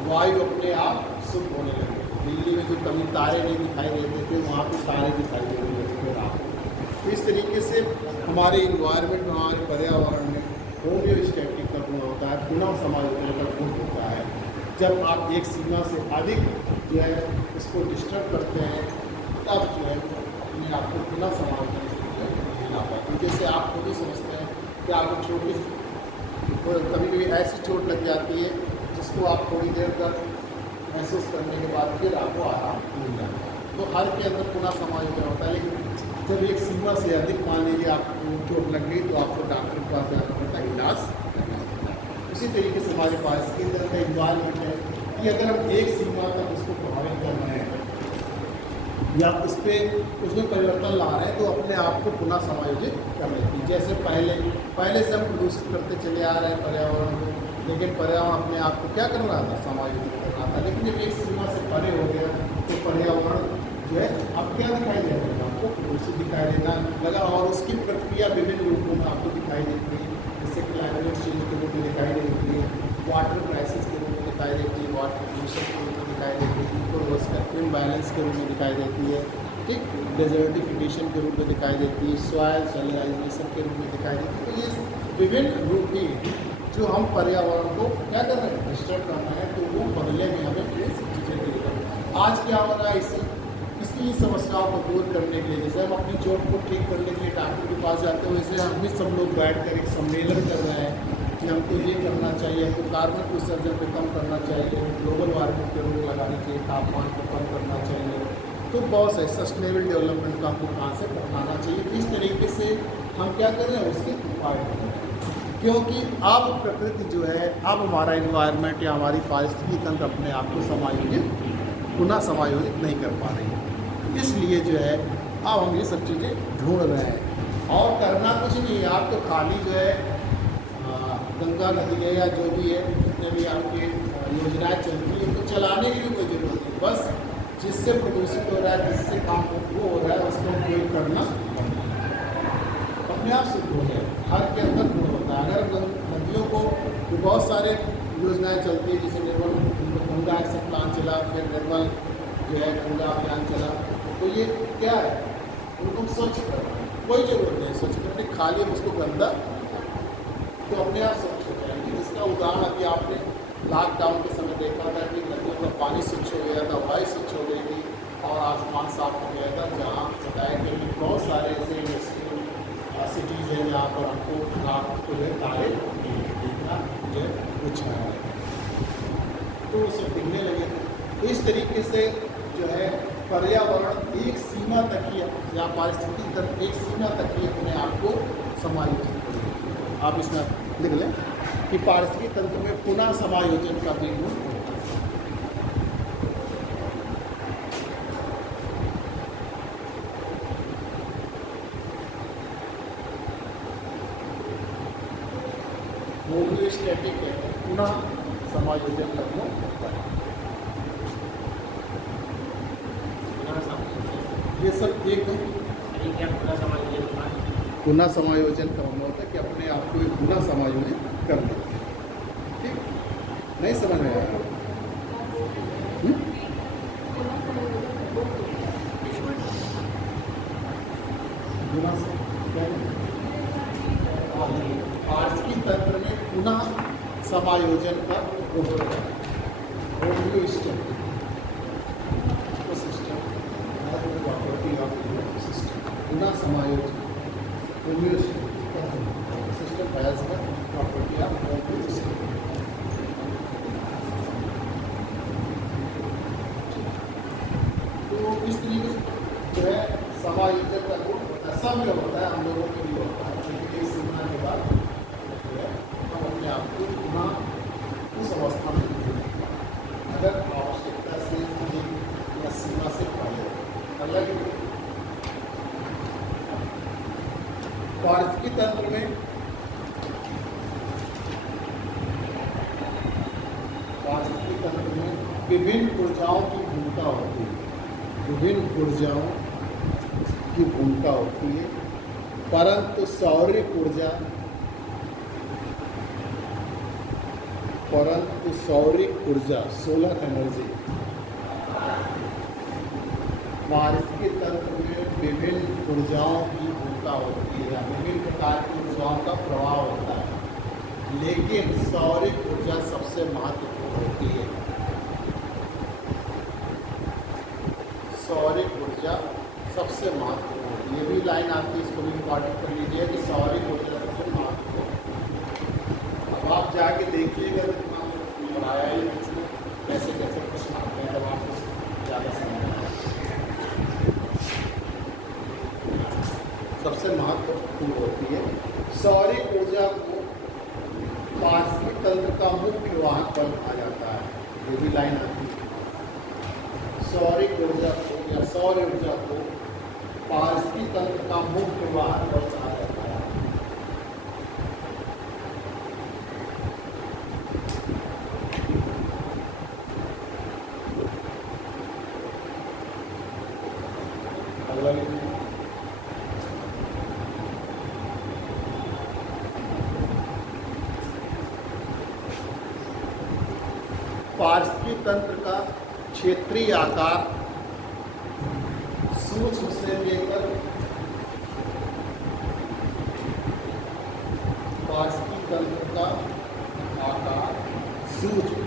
वायु अपने आप शुद्ध होने लगे। दिल्ली में जो कभी तारे नहीं दिखाई देते थे वहाँ पे तारे दिखाई देने लगे थे रात को। तो इस तरीके से हमारे इन्वायरमेंट में, हमारे पर्यावरण में होम्योस्टैटिक का गुण होता है, पुनः समायोजन का गुण होता है। जब आप एक सीमा से अधिक जो है इसको डिस्टर्ब करते हैं तब जो है अपने आप को पुनः समायोजन झेलना पाते हैं। जैसे आप खुद ही समझते हैं कि आपको छोटी कभी कभी ऐसी चोट लग जाती है जिसको आप थोड़ी देर तक महसूस करने के बाद फिर आपको आराम मिल जाता है। तो हर के अंदर पुनः समायोजन होता है, लेकिन जब एक सीमा से अधिक मान लीजिए आपको चोट लग गई तो आपको डॉक्टर के पास जाना पड़ता है, इलाज करना पड़ता है। उसी तरीके से हमारे पास इसके अंदर का इन्वायरमेंट है कि अगर हम एक सीमा तक उसको प्रभावित कर रहे हैं या उस पर उसमें परिवर्तन ला रहे हैं तो अपने आप को पुनः समायोजित कर लेती है। जैसे पहले से हम प्रदूषित करते चले आ रहे हैं पर्यावरण को, लेकिन पर्यावरण अपने आप को क्या कर रहा था, समायोजित कर रहा था। लेकिन जब एक सीमा से परे हो गया तो पर्यावरण जो है अब क्या दिखाई दे रहा है, आपको प्रदूषित दिखाई देना लगा और उसकी प्रक्रिया विभिन्न रूपों में आपको दिखाई देती है। जैसे क्लाइमेट चेंज के रूप में दिखाई देती है, वाटर क्राइसिस के रूप में दिखाई देती है, वाटर पोल्यूशन के रूप में दिखाई देती है, इकोलॉजिकल इम्बैलेंस के रूप में दिखाई देती है, ठीक, डेजर्टिफिकेशन के रूप में दिखाई देती है, सॉइल सैलिनाइजेशन के रूप में दिखाई देती है। तो ये विभिन्न रूप ही जो हम पर्यावरण को क्या कर रहे हैं, डिस्टर्ब कर रहे हैं, तो वो बदले में हमें ये सब चीज़ें दे रहे हैं। आज क्या हो रहा है, इसी समस्याओं को दूर करने के लिए, जैसे हम अपनी चोट को ठीक करने के लिए डॉक्टर के पास जाते हैं, वैसे हम भी सब लोग बैठ कर एक सम्मेलन कर रहे हैं कि हमको ये करना चाहिए, हमको कार्बन उत्सर्जन को कम करना चाहिए, ग्लोबल वार्मिंग पे रोक लगानी चाहिए, तापमान को कम करना चाहिए। तो बहुत से सस्टेनेबल डेवलपमेंट का हमको कॉन्सेप्ट अपनाना चाहिए। इस तरीके से हम क्या कर रहे हैं, उसके उपाय कर रहे हैं, क्योंकि अब प्रकृति जो है, अब हमारा इन्वायरमेंट या हमारी पारिस्थितिकी तंत्र अपने आप को समायोजित पुनः समायोजित नहीं कर पा रही है। इसलिए जो है अब हम ये सब चीज़ें ढूंढ रहे हैं और करना कुछ नहीं है। आप तो खाली जो है गंगा नदी है या जो भी है, जितने भी आपकी योजनाएं चलती हैं, तो चलाने की भी कोई ज़रूरत नहीं। बस जिससे प्रदूषित हो रहा है, जिससे काम वो हो रहा है, उसको उपयोग करना अपने आप से हो जाए। हर के अंदर गुण होता है। अगर नदियों को बहुत सारे योजनाएं चलती है, जैसे निर्मल गंगा एक्शन प्लान चला, फिर निर्मल जो है गंगा अभियान चला, तो ये क्या है, उनको स्वच्छ करना है, कोई ज़रूरत नहीं स्वच्छ करने, खाली हम उसको गंदा तो अपने आप स्वच्छ हो जाएंगे। जिसका उदाहरण अभी आपने लॉकडाउन के समय देखा था कि नदियों का पानी स्वच्छ हो गया था, वायु स्वच्छ हो गई थी और आसमान साफ हो गया था। जहाँ बताया गया कि बहुत सारे ऐसे इंडस्ट्रियल सिटीज़ हैं जहाँ पर हमको रात को जो है तारे देखना जो है कुछ तो उसे दिखने लगे। तो इस तरीके से जो है पर्यावरण एक सीमा तक ही या पारिस्थितिकी तंत्र एक सीमा तक ही अपने आप को समायोजित करेगी। आप इसमें लिख लें कि पारिस्थितिकी तंत्र में पुनः समायोजन का भी गुण होता है। होम्योस्टैटिक है, पुनः समायोजन का गुण होता है। ये सब एक पुनः समायोजन का मतलब होता है कि अपने आप को एक पुनः समायोजित कर देते हैं। ठीक, नहीं समझ में आया? पारिस्थितिकी तंत्र में पुनः समायोजन का होता है। पुनः समायोजन system has the property of homeostatic. तो इस तरीके से जो है समायोजन का गुण होता है, सब में होता है, हम लोगों के लिए होता है। लेकिन एक सीमा के बाद जो है हम अपने आप को पुनः उस अवस्था में अगर आवश्यकता से या सीमा से पहले अलग पारिस्थितिकी तंत्र में विभिन्न ऊर्जाओं की भूमिका होती है, विभिन्न ऊर्जाओं की भूमिका होती है, परंतु सौर ऊर्जा परंतु सौरिक ऊर्जा, सोलर एनर्जी, पारिस्थितिक तंत्र में विभिन्न ऊर्जाओं की भूमिका होती है, विभिन्न प्रकार की ऊर्जाओं का प्रभाव होता है, लेकिन सौरिक ऊर्जा सबसे महत्वपूर्ण होती है। सौरिक ऊर्जा सबसे महत्वपूर्ण होती है। ये भी लाइन आपकी इसको भी इम्पॉर्टेंट कर लीजिए कि सौरिक ऊर्जा सबसे महत्वपूर्ण। अब आप जाके देखिएगा पढ़ाया है इसमें कैसे कैसे प्रश्न आते हैं, तब आपको ज़्यादा समझ आएगा। सबसे महत्वपूर्ण होती है। सौरिक ऊर्जा को पारिस्थितिक तंत्र का मुख्य वाहक बल कहा जाता है। ये भी लाइन आती है। सौरिक ऊर्जा को या सौर ऊर्जा को पारिस्थितिक तंत्र का मुख्य वाहक बल कहा जाता है। पारिस्थितिक तंत्र का क्षेत्रीय आकार सूक्ष्म से लेकर पारिस्थितिक तंत्र का आकार सूक्ष्म,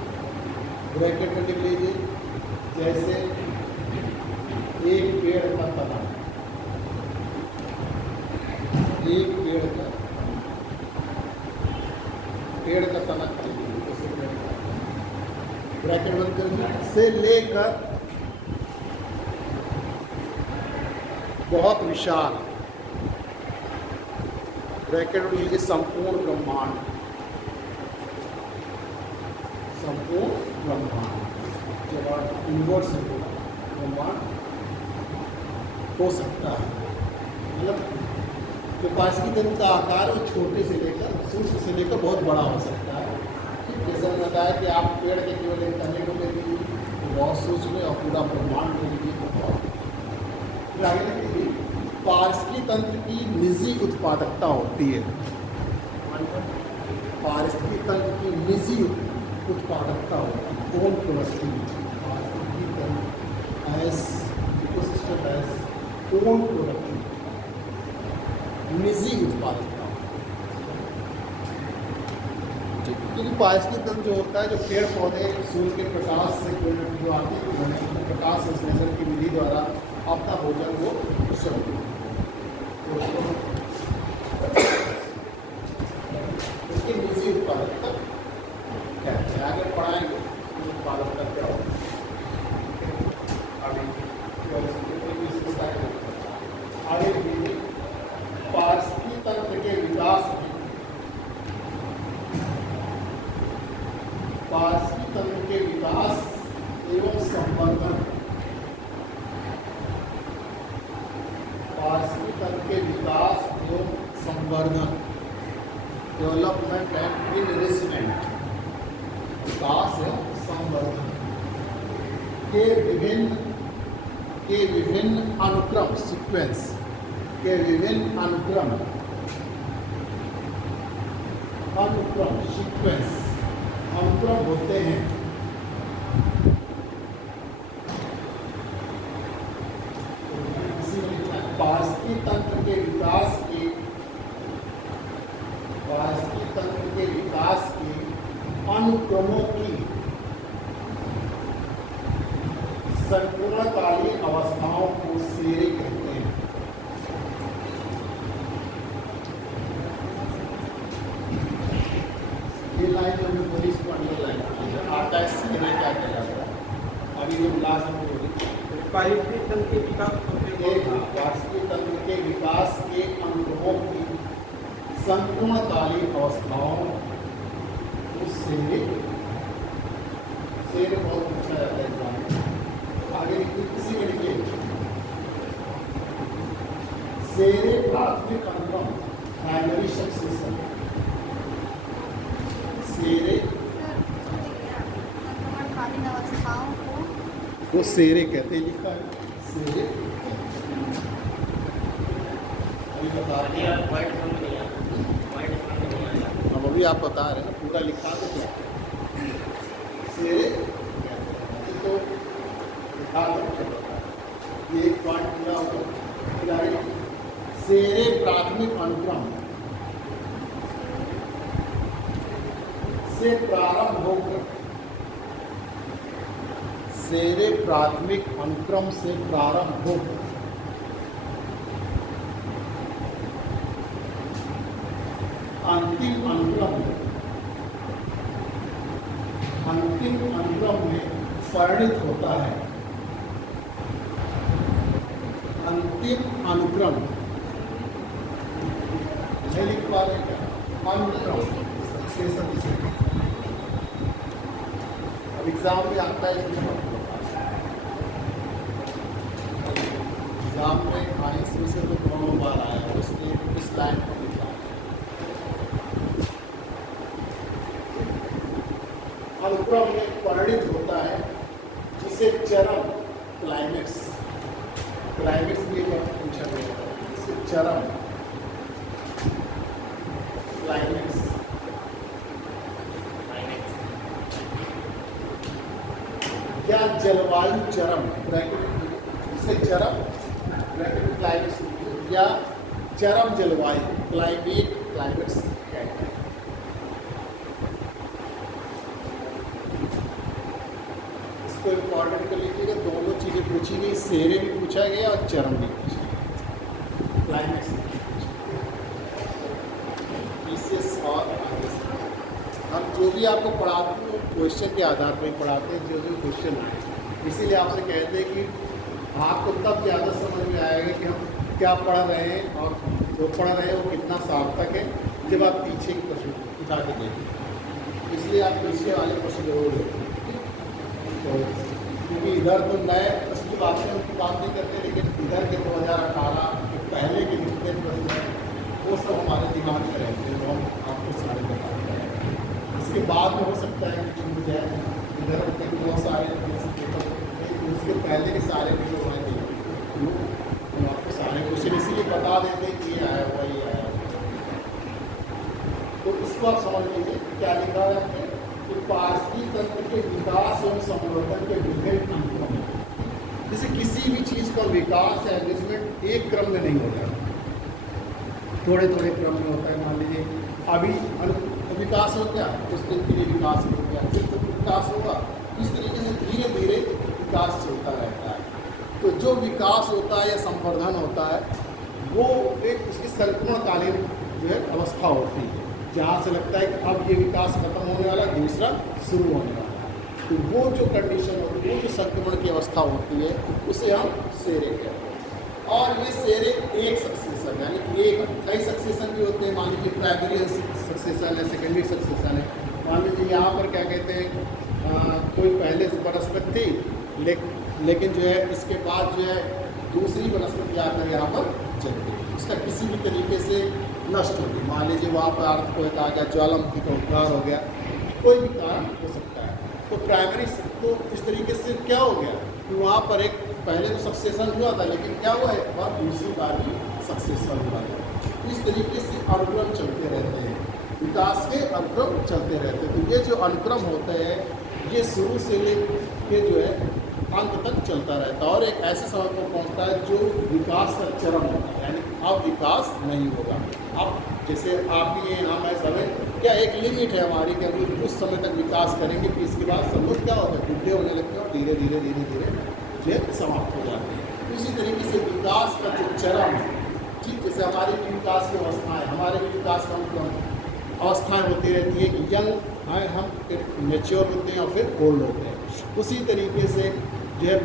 ब्रैकेट में लिख लीजिए, जैसे एक पेड़ का तना, एक पेड़ का तना ब्रैकेट बंद कर से लेकर बहुत विशाल, ब्रैकेट में लीजिए, संपूर्ण ब्रह्मांड, संपूर्ण ब्रह्मांड, जब आप यूनिवर्स ब्रह्मांड हो सकता है। मतलब जो पारिस्थितिक तंत्र का आकार वो छोटे से लेकर, सूक्ष्म से लेकर बहुत बड़ा हो सकता है। जैसा मैंने बताया कि आप पेड़ के केवल एक तने को ले लीजिए तो बहुत सूक्ष्म है, और पूरा ब्रह्मांड ले लीजिए तो बहुत। आगे देखिए, पारिस्थितिक तंत्र की निजी उत्पादकता होती है। पारिस्थितिक तंत्र की निजी उत्पादकता होती है, ओन प्रोडक्टिविटी। पारिस्थितिक तंत्र as ecosystem as own productivity, निजी उत्पादकता। क्योंकि पारिस्थितिक तंत्र जो होता है, जो पेड़ पौधे सूर्य के प्रकाश से जो आते हैं, प्रकाश संश्लेषण की विधि द्वारा अपना भोजन वो उसकी निजी उत्पादकता कहते हैं। आगे पढ़ाएंगे उत्पादकता क्या होता है। आगे पारिस्थितिक तंत्र के विकास में, पारिस्थितिक तंत्र के विकास एवं संवर्धन, पारिस्थितिक तंत्र के विकास एवं संवर्धन, डेवलपमेंट एंड इनरिचमेंट, विकास एवं संवर्धन के विभिन्न अनुक्रम, सीक्वेंस के विभिन्न अनुक्रम सीक्वेंस अनुक्रम होते हैं। पारिस्थितिक तंत्र के विकास के, पारिस्थितिक तंत्र के विकास के अनुक्रमों की संपूर्णकालीन अवस्थाओं को सेरे कहते हैं। ये लाइन जो मैं बोली इसको अंडरलाइन आता है, सीरे क्या कहलाता है। अभी जो लास्ट में बोली पारिस्थितिक तंत्र के विकास, पारिस्थितिक तंत्र के विकास के अनुक्रमों की संपूर्णकालीन अवस्थाओं को सेरे बहुत पूछा जाता है एग्जाम में। आगे किसी में लिखिए, सेरे प्राथमिक अनुक्रम, प्राइमरी सक्सेशन। सेरे वो सेरे कहते हैं, लिखा है सेरे। अभी बता रहे हैं, अब अभी आप बता रहे हैं, पूरा लिखा तो क्या सेरे कहते हैं। तो दिखा दो, ये एक पार्ट पूरा होगा। फिर आगे सेरे प्राथमिक अनुक्रम से प्रारंभ होकर, सेरे प्राथमिक अनुक्रम से प्रारंभ होकर अंतिम अनुक्रम में परिणित होता है। अंतिम अनुक्रम नहीं लिख पा रहे क्या? अनुक्रम अब एग्जाम में आता है, एग्जाम में साइंस में से तो दोनों बार आया है, उसने इस लाइन पर लिखा है। अनुक्रम में परिणित होता है जिसे चरम क्लाइमेक्स भी पूछा गया है, जिसे चरम क्लाइमेक्स या जलवायु चरम जिसे चरम क्लाइमेक्स या चरम जलवायु क्लाइमेक्स कहते हैं। इसको इम्पॉर्टेंट कर लीजिएगा, दोनों चीज़ें पूछी गई, सेरे भी पूछा गया और चरम भी पूछा गया, क्लाइमेक्स और आगे से हम जो भी आपको पढ़ाते हैं क्वेश्चन के आधार पर पढ़ाते हैं, जो क्वेश्चन आए, इसीलिए आपसे कहते हैं कि आपको तब ज़्यादा समझ में आएगा कि हम क्या पढ़ रहे हैं और जो पढ़ रहे हैं वो कितना सार्थक है, जब आप पीछे के प्रश्न उठा के देखें। इसलिए आप पीछे वाले प्रश्न जरूर देखें, तो क्योंकि इधर तो नए प्रश्न की बातें उनकी बात नहीं करते, लेकिन इधर के 2018 के पहले के जितने प्रश्न हैं वो सब हमारे दिमाग में रहते हैं, वो हम आपको सारे बताते हैं। इसके बाद में हो सकता है कि छूट जाए, इधर के बहुत सारे पेपर, उसके पहले के सारे पेपर वहाँ देंगे, हम आपको सारे क्वेश्चन इसीलिए बता देते हैं कि ये आया हुआ, ये आया हुआ। तो इसको आप समझ लीजिए क्या लिखा है आपने कि पारिस्थितिकी तंत्र के विकास एवं संवर्धन के विभिन्न अनुक्रम, जैसे किसी भी चीज़ का विकास या एडजस्टमेंट एक क्रम में नहीं होता, थोड़े थोड़े क्रम में होता है। मान लीजिए अभी विकास हो गया, कुछ दिन के लिए विकास हो गया, फिर तो विकास होगा, इस तरीके से धीरे धीरे विकास चलता रहता है। तो जो विकास होता है या संवर्धन होता है वो एक उसकी संक्रमणकालीन जो है अवस्था होती है, जहाँ से लगता है कि अब ये विकास खत्म होने वाला, दूसरा शुरू होने वाला है। तो वो जो कंडीशन होती है, वो जो संक्रमण की अवस्था होती है, उसे हम सेरे कहते हैं। और ये सेरे एक सक्सेशन, यानी एक कई सक्सेशन भी होते हैं। मान लीजिए प्राइमरी सक्सेशन है, सेकेंडरी सक्सेशन है। मान लीजिए यहाँ पर क्या कहते हैं, कोई पहले से वनस्पति थी, लेकिन जो है इसके बाद जो है दूसरी वनस्पति आकर यहाँ पर चलती है, उसका किसी भी तरीके से नष्ट हो गई। मान लीजिए वहाँ पर अर्थ को आ गया, ज्वालामुखी का उद्गार हो गया, कोई भी कारण हो सकता है। तो प्राइमरी तो इस तरीके से क्या हो गया कि वहाँ पर एक पहले तो सक्सेशन हुआ था, लेकिन क्या हुआ है वह दूसरी बार भी सक्सेसफुल हुआ है। इस तरीके से अनुक्रम चलते रहते हैं, विकास के अनुक्रम चलते रहते हैं। तो ये जो अनुक्रम होते हैं ये शुरू से लेके जो है अंत तक चलता रहता है और एक ऐसे समय पर पहुँचता है जो विकास का चरम होता है, यानी अब विकास नहीं होगा। अब जैसे आप भी हैं, हम है, समय क्या एक लिमिट है हमारी कि अभी कुछ समय तक विकास करेंगे, फिर इसके बाद सब लोग क्या होता है बुढ़े होने लगते हैं और धीरे धीरे धीरे धीरे ये समाप्त हो जाते हैं। इसी तरीके से विकास का जो चरम है, ठीक जैसे हमारी भी विकास की अवस्थाएँ, हमारे भी विकास का अवस्थाएँ होती रहती है कि यंग हैं हम, फिर मेच्योर होते हैं और फिर ओल्ड होते हैं। उसी तरीके से जो है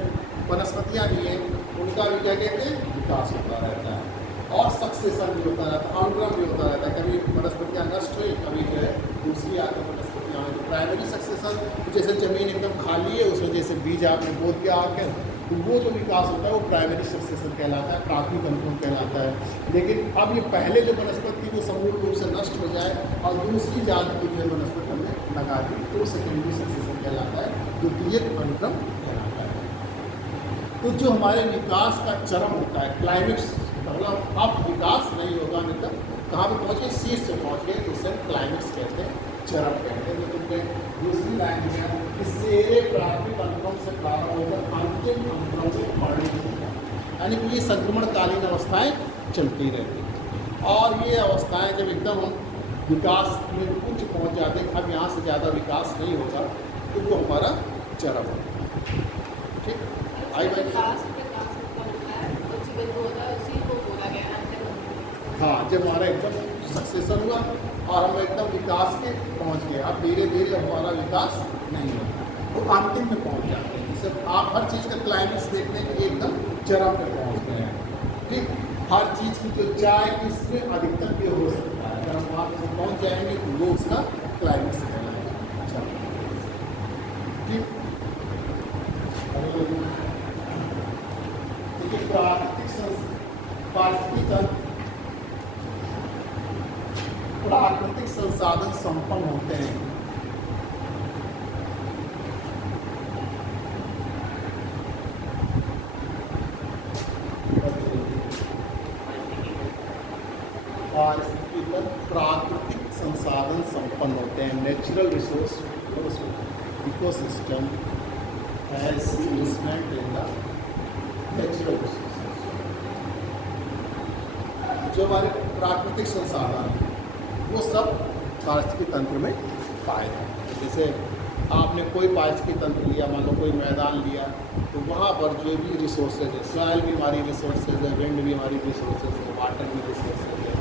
वनस्पतियाँ भी हैं, उनका भी क्या कहते हैं विकास होता रहता है और सक्सेशन भी होता रहता है, अनुक्रम भी होता रहता है। कभी वनस्पतियाँ नष्ट हुई, कभी जो है दूसरी आकर वनस्पतियाँ हुई। तो प्राइमरी सक्सेशन जैसे ज़मीन एकदम खाली है, उसमें जैसे बीज आपने बो दिया आकर, तो वो जो विकास होता है वो प्राइमरी सक्सेशन कहलाता है, प्राथमिक अनुक्रम कहलाता है। लेकिन अब ये पहले जो वनस्पति वो समूल रूप से नष्ट हो जाए और दूसरी जाति की जो वनस्पति हमने लगा दी तो सेकेंडरी सक्सेशन कहलाता है, द्वितीयक अनुक्रम कहलाता है। तो जो हमारे विकास का चरम होता है, क्लाइमेक्स, मतलब अब विकास नहीं होगा, मतलब कहाँ पर पहुँचे, शीर्ष से पहुँच गए, तो उसे क्लाइमेक्स कहते हैं, चरम कहते हैं। तो तुमने दूसरी लाइन में कि सेरे प्राथमिक अनुक्रम से प्रारंभ होकर अंतिम अनुक्रम में परिणत, यानी कि ये संक्रमणकालीन अवस्थाएं चलती रहती हैं। और ये अवस्थाएं जब एकदम हम विकास में उच्च पहुंच जाते हैं, अब यहाँ से ज़्यादा विकास नहीं होगा, तो वो हमारा चरम होता है। ठीक, आई भाई। हाँ, जब हमारा एकदम सक्सेसफुल हुआ और हम एकदम विकास के पहुंच गए, अब धीरे धीरे हमारा विकास नहीं होता, तो अंतिम में पहुंच जाते हैं। जैसे आप हर चीज़ का क्लाइमेक्स देखने के लिए एकदम चरम पे पहुंचते हैं। ठीक, हर चीज़ की जो चाय इसमें अधिकतम भी हो सकता है, अगर हम वहाँ पर पहुँच जाएंगे तो वो उसका क्लाइमेक्स कहलाएगा। अच्छा, ठीक, देखिए प्राकृतिक संसाधन संपन्न होते हैं। प्राकृतिक संसाधन संपन्न होते हैं। Natural resource ecosystem as investment in the natural resources. जो हमारे प्राकृतिक संसाधन हैं वो सब पारिस्थितिकी तंत्र में पाए जाते हैं। जैसे आपने कोई पारिस्थितिकी तंत्र लिया, मान लो कोई मैदान लिया, तो वहाँ पर जो भी रिसोर्सेज है, सॉइल भी हमारी रिसोर्सेज है, विंड भी हमारी रिसोर्सेज है, वाटर भी रिसोर्सेज है,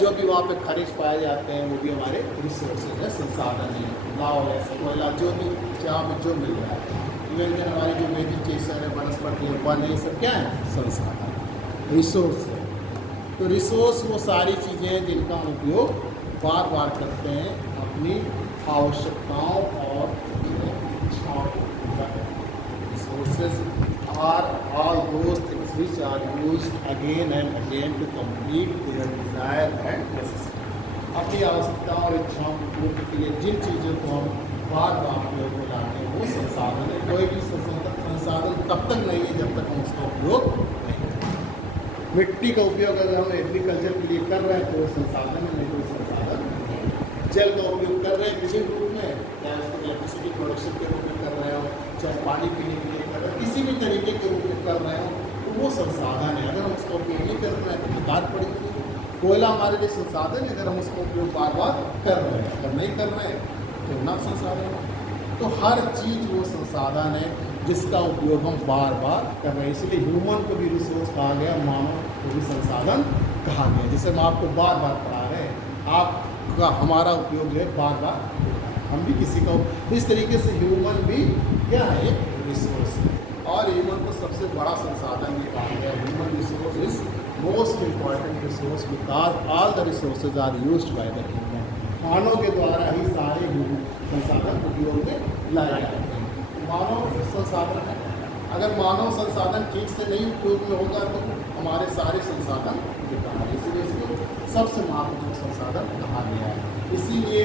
जो भी वहाँ पे खनिज पाए जाते हैं वो भी हमारे रिसोर्सेज है, संसाधन है। लाव है, कोयला, जो भी जहाँ पर जो मिल रहा है, इवन देन हमारी जो वेजिटेशन है, वनस्पति है, वन है, ये सब क्या है? संसाधन, रिसोर्स है। तो रिसोर्स वो सारी चीज़ें हैं जिनका हम उपयोग बार बार करते हैं अपनी आवश्यकताओं और इच्छाओं को पूरा करने। Resources are all those things which are used again and again to complete their desire and necessity. अपनी आवश्यकताओं और इच्छाओं को पूर्ति के लिए जिन चीज़ों को हम बार बार उपयोग में लाते हैं वो संसाधन है। कोई भी संसाधन तब तक नहीं है जब तक हम उसका उपयोग नहीं करते। मिट्टी का उपयोग अगर हम एग्रीकल्चर के लिए कर रहे हैं तो वो संसाधन है, नहीं तो संसाधन। जल का उपयोग कर रहे हैं किसी रूप में, चाहे उसको इलेक्ट्रिसिटी प्रोडक्शन के रूप में कर रहे हो, चाहे पानी पीने के लिए कर रहे हो, किसी भी तरीके के रूप में कर रहे हो, तो वो संसाधन है। अगर हम उसका उपयोग नहीं कर रहे हैं तो बेकार पड़ेगी। कोयला हमारे लिए संसाधन है अगर हम उसका उपयोग बार बार कर रहे हैं, अगर नहीं कर रहे हैं तो ना संसाधन है। तो हर चीज़ वो संसाधन है जिसका उपयोग हम बार बार कर रहे हैं। इसलिए ह्यूमन को भी रिसोर्स कहा गया, मानव को भी संसाधन कहा गया। जैसे हम आपको बार बार पढ़ा रहे हैं, आपका हमारा उपयोग जो है बार बार, हम भी किसी का, इस तरीके से ह्यूमन भी क्या है? एक रिसोर्स है। और ह्यूमन को सबसे बड़ा संसाधन भी कहा गया। Human resource is most important resource because all the resources are used by the human. मानव के द्वारा ही सारे संसाधन उपयोग में लाए जाते हैं। मानव संसाधन है, अगर मानव संसाधन ठीक से नहीं उपयोग में होगा तो हमारे सारे संसाधन बेकार है। इसलिए इसको सबसे महत्वपूर्ण संसाधन कहा गया है। इसीलिए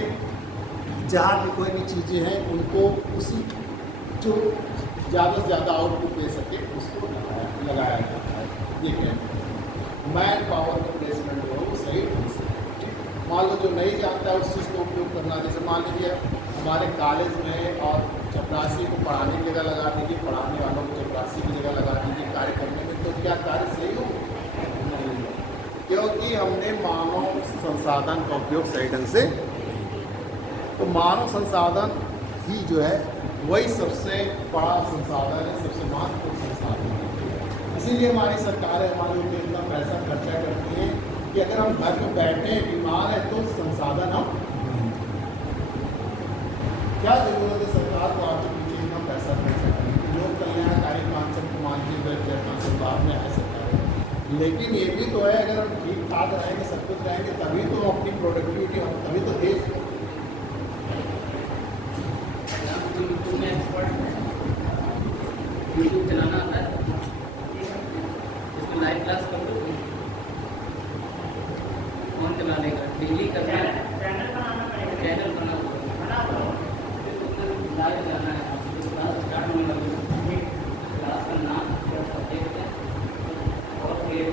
जहाँ भी कोई भी चीज़ें हैं उनको उसी जो ज़्यादा से ज़्यादा आउटपुट दे सके उसको लगाया जाता है। ये कहते हैं मैन पावर का प्लेसमेंट हो सही ढंग से। मान लो जो नहीं जानता है उस चीज़ को उपयोग करना, जैसे मान लीजिए हमारे कॉलेज में और चपरासी को पढ़ाने की जगह लगा दीजिए, पढ़ाने वालों को चपरासी की जगह लगा दीजिए कार्य करने में, तो क्या कार्य सही हो? नहीं, क्योंकि हमने मानव संसाधन का उपयोग सही ढंग से। तो मानव संसाधन ही जो है वही सबसे बड़ा संसाधन है, सबसे महत्वपूर्ण संसाधन है। इसीलिए हमारी सरकारें हमारे ऊपर इतना पैसा खर्चा करती है कि अगर हम घर में बैठे बीमार हैं तो संसाधन हम, क्या जरूरत है सरकार को आपके पीछे इतना पैसा खर्चा करने की? लोक कल्याणकारी कांसेप्ट को मानते हुए कांसेप्ट बाद में है सरकार। लेकिन ये भी तो है अगर हम ठीक ठाक रहेंगे, सब कुछ रहेंगे, तभी तो हम अपनी प्रोडक्टिविटी, हम तभी तो देश यूट्यूब चलाना आता है, इसमें लाइव क्लास कर दो, कौन चला लेगा? डेली करना है, चैनल बनाना पड़ेगा, चैनल बना लाइव जाना है। क्लास स्टार्ट होने लगी, क्लास का नाम क्या सब्जेक्ट है और फिर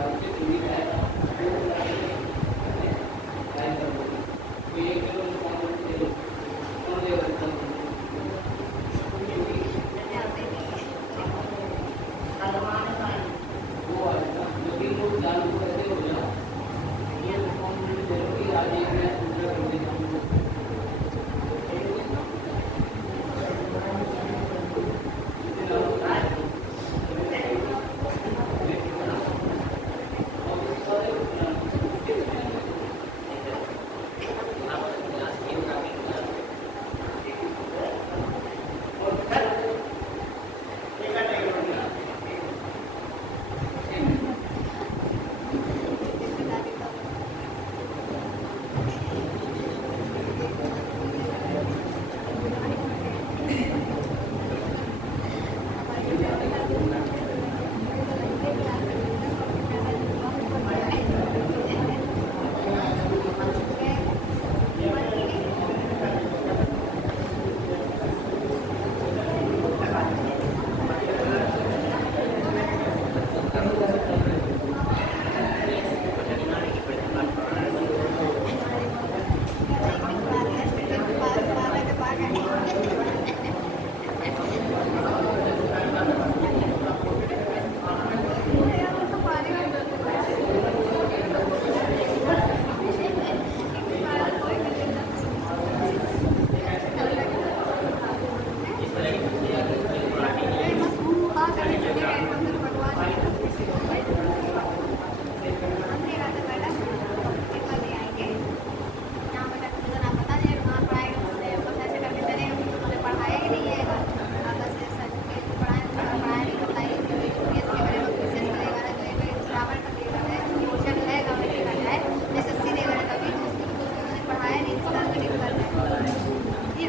आपसे टीवी आएगा, लाइव कर दो। तो एक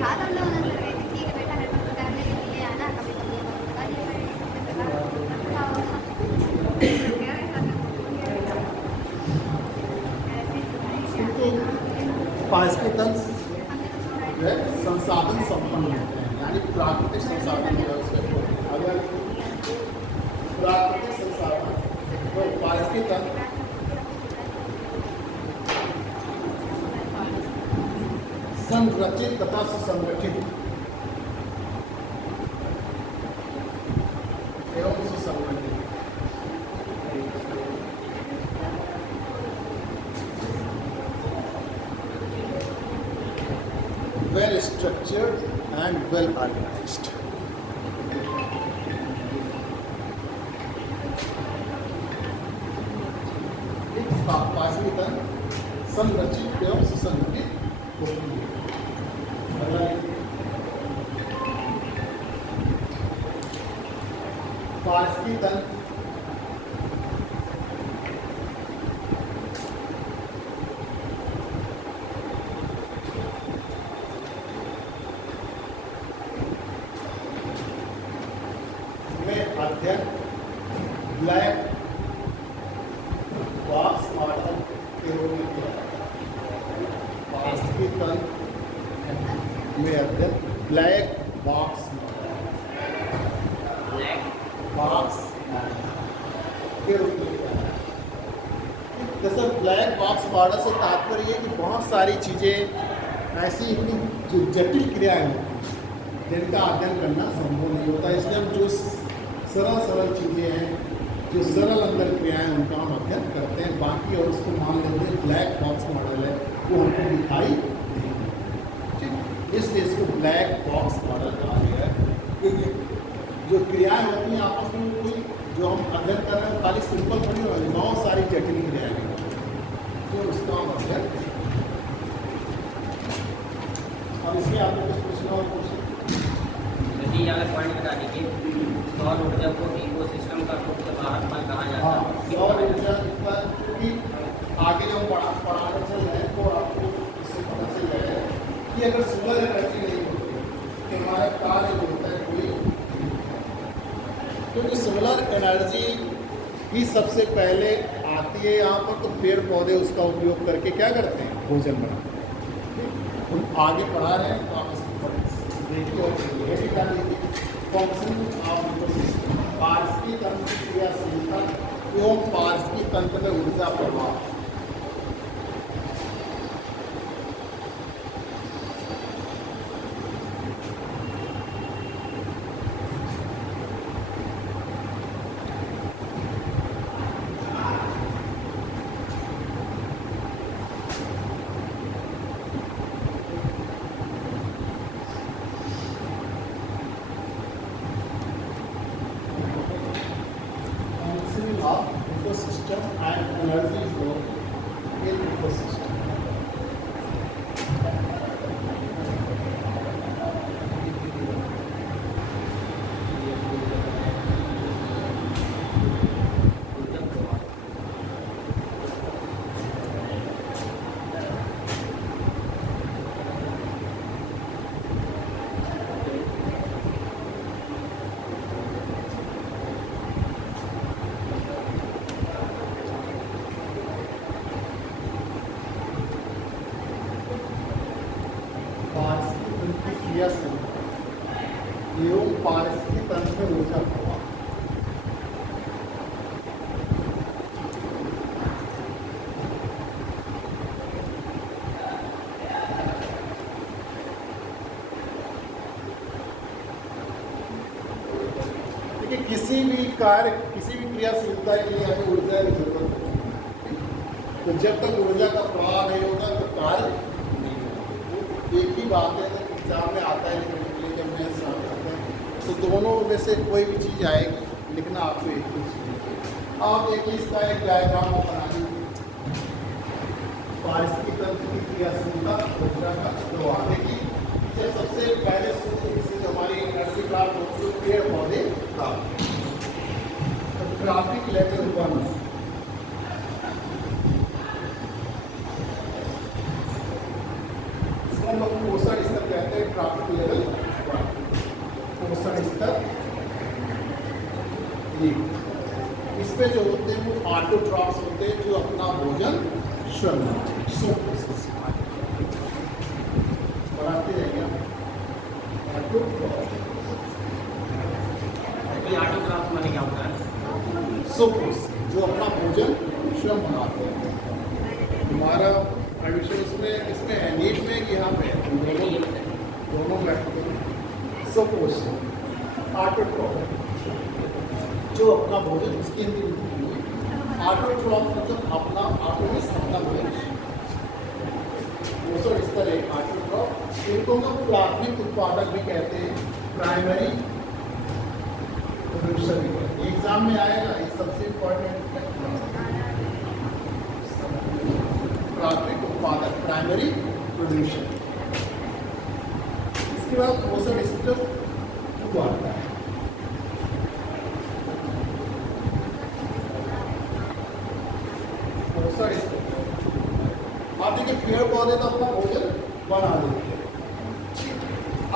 हाथ हम लोग नजर गए थे, ठीक है बेटा हेलमेट तो करने के लिए आना, कभी कभी ये बात बता दिया क्योंकि पास के तंत्र जो है संसाधन संपन्न होते हैं, यानी प्राकृतिक संसाधन है उसके। अगर प्राकृतिक संसाधन तो पास के तंत्र संरचित तथा सुसंगठित एवं सुसंगठित। Well structured and well organised. पाचवी तंत्र संरचित एवं सुसंगठित होती है। पाचवी तंत्र में अध्ययन ब्लैक बॉक्स मॉडल के रूप में किया। पाचवी तंत्र में अध्ययन ब्लैक बॉक्स के रूप में किया है। जैसे ब्लैक बॉक्स मॉडल से तात्पर्य है कि बहुत सारी चीज़ें ऐसी इतनी जो जटिल क्रियाएं होती हैं जिनका अध्ययन करना संभव नहीं होता, इसलिए हम जो सरल चीज़ें हैं, जो सरल अंदर क्रियाएं हैं, उनका हम अध्ययन करते हैं। बाकी और उसको मान लेते हैं ब्लैक बॉक्स मॉडल है, वो हमको दिखाई नहीं देता, ठीक। इसलिए इसको ब्लैक बॉक्स मॉडल कहा गया है, क्योंकि जो क्रियाएं होती हैं आपस में कोई जो हम अध्ययन कर रहे हैं खाली सिंपल थोड़ी हो, बहुत सारी जटिल क्रियाएं हैं, तो उसका हम अध्ययन। अब इसमें आपको कुछ पूछना और पूछना जी, अगर पॉइंट बता दीजिए, सौर ऊर्जा को इकोसिस्टम का मुख्य आधार कहा जाता है। हाँ, सौर ऊर्जा पर क्योंकि आगे जो पढ़ाने चल रहे हैं तो आपको इससे पता चल जाएगा कि अगर सोलर एनर्जी नहीं होती तो हमारा कार्य जो होता है कोई, क्योंकि सोलर एनर्जी ही सबसे पहले आती है यहाँ पर, तो पेड़ पौधे उसका उपयोग करके क्या करते हैं, भोजन बनाते हैं। हम आगे पढ़ा रहे हैं तो आप फंक्शन ऑफ इकोसिस्टम, पारिस्थितिकी तंत्र की क्रियाशीलता एवं पारिस्थितिकी तंत्र में ऊर्जा प्रवाह। Of ecosystem and energy flow in ecosystem. एवं पारिस्थितिकी तंत्र में ऊर्जा प्रवाह। देखिए, किसी भी कार्य, किसी भी क्रियाशीलता के लिए हमें ऊर्जा की जरूरत होती है, तो जब तक ऊर्जा का प्रवाह नहीं होगा तो कार्य एक ही बात है। एग्जाम में आता है लिखने के लिए, जब मेंस करते हैं तो दोनों में से कोई भी चीज़ आएगी, लिखना आपको एक ही चीज़। आप एक ही इसका एक डायग्राम बनाएंगे, पारिस्थितिकी तंत्र की क्रियाशीलता ऊर्जा का प्रवाह। देखिए, जब सबसे पहले से हमारी एनर्जी प्राप्त होती है पेड़ पौधे का, तो ट्रैफिक लेवल 1 इसका हम लोग पोषण स्तर कहते हैं, ट्रॉफिक लेवल 1। पोषण स्तर ये इसमें जो होते हैं वो ऑटोट्रॉफ्स होते हैं, जो अपना भोजन स्वयं बनाते रहेंगे। ऑटोट्रॉफ ऑटोग्राफ माने क्या होता है? सोपोस जो अपना भोजन स्वयं बनाते हैं। हमारा एडिशन इसमें है, नीट में कि यहाँ पे दोनों बैठते हैं। सोपोस ऑटोट्रॉफ जो अपना भोजन उसकी ऑटोट्रॉफ मतलब अपना अपना भोजन। पोषण स्तर है ऑटोट्रॉफ, इनको हम प्राथमिक उत्पादक भी कहते हैं, प्राइमरी प्रोड्यूसर भी कहते हैं। एग्जाम में आएगा ये सबसे इम्पोर्टेंट है, प्राथमिक उत्पादक प्राइमरी प्रोड्यूसर। इसके बाद पोषण स्तर आता है। आप देखिए पेड़ पौधे तो अपना भोजन बना लेते हैं।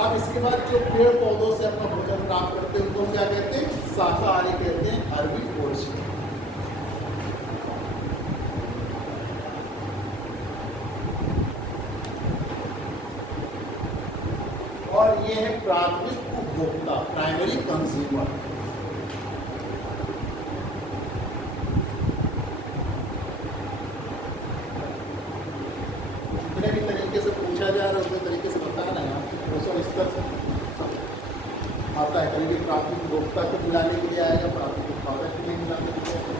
अब इसके बाद जो पेड़ पौधों से अपना भोजन प्राप्त करते हैं उनको क्या कहते हैं? शाकाहारी कहते हैं, हर्बीवोर्स। और ये है प्राथमिक उपभोक्ता, प्राइमरी कंज्यूमर। भी तरीके से पूछा जाए और उसके तरीके से बताना है। पोषण स्तर आता है, कभी प्राथमिक उपभोक्ता को मिलाने के लिए आएगा, प्राथमिक उत्पादक के लिए मिलाने के लिए आएगा।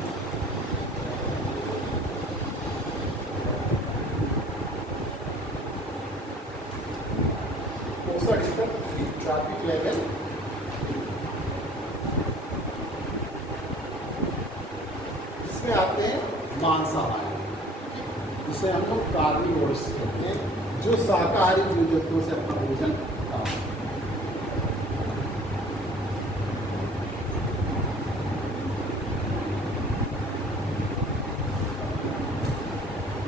पोषण स्तर ट्रॉफिक लेवल इसमें आते हैं मांसाहारी, जिसे हम लोग कार्निवोर्स कहते हैं, जो शाकाहारी जीव जंतुओं से अपना भोजन खाता है।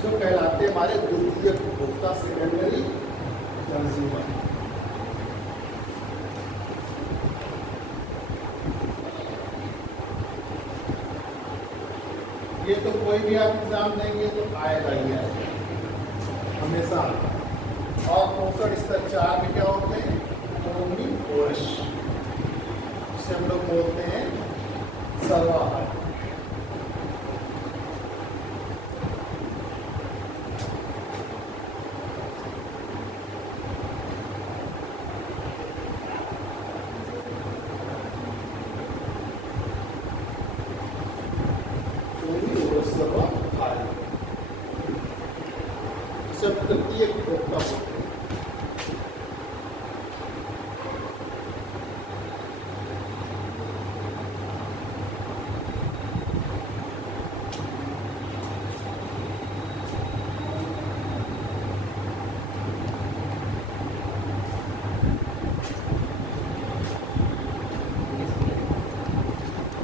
जो कहलाते हैं हमारे द्वितीय उपभोक्ता, सेकेंडरी कंज्यूमर। ये तो कोई भी आप एग्जाम देंगे तो आएगा ही आएगा हमेशा। और पोषण स्तर 4 में क्या होते हैं? ओमनिवोरस, जिसे हम लोग बोलते हैं सर्वाहारी। सब तृतीय उपभोक्ता होते हैं।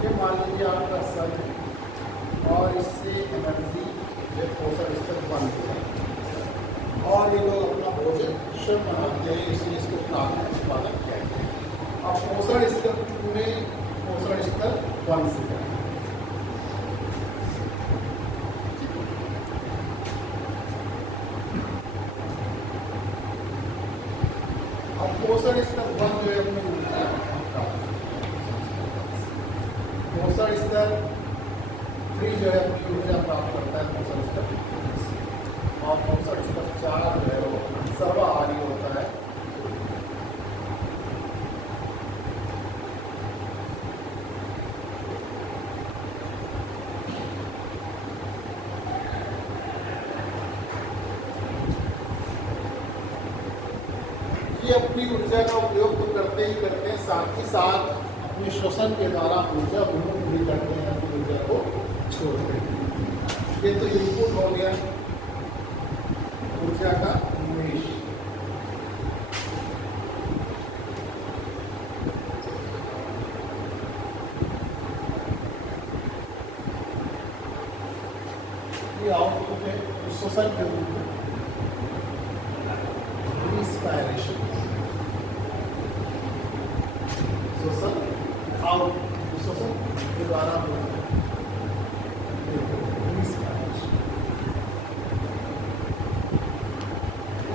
ये मान लीजिए आपका सन है और इससे एनर्जी पोषण स्तर बन गया और ये लोग अपना भोजन स्वयं बनाते हैं, इसलिए इसको प्राथमिक उत्पादक कहते हैं। अब पोषण स्तर में पोषण स्तर 1 से है। अब पोषण स्तर 1 जो है अपनी ऊर्जा, पोषण स्तर 3 जो है अपनी ऊर्जा प्राप्त करता है, पोषण स्तर। और पोषण स्तर 4 जो है वो सर्वाहारी होता है। ये अपनी ऊर्जा का उपयोग तो करते ही करते हैं, साथ ही साथ अपने श्वसन के द्वारा ऊर्जा विमुक्त भी करते हैं, अपनी ऊर्जा को छोड़ते हैं। ये तो इनपुट हो गया ऊर्जा का निवेश। ये आउटपुट है शोषण के रूप में। इंस्पायरेशन, श्वसन आउट, श्वसन के द्वारा इंस्पायरेशन।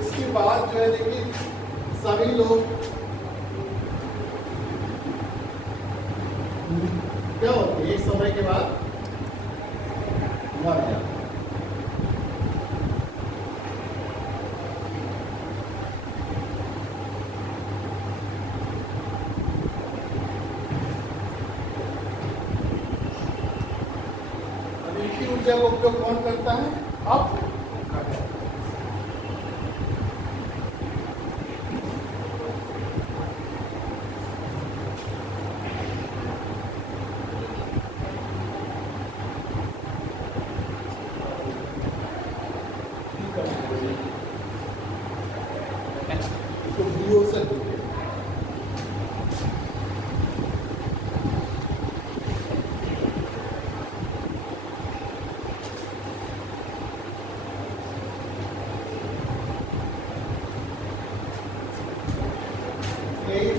इसके बाद जो है देखिए सभी लोग क्या होते हैं एक समय के बाद मर जाते हैं। अब इसी ऊर्जा का उपयोग कौन करता है? अब तो बीओ से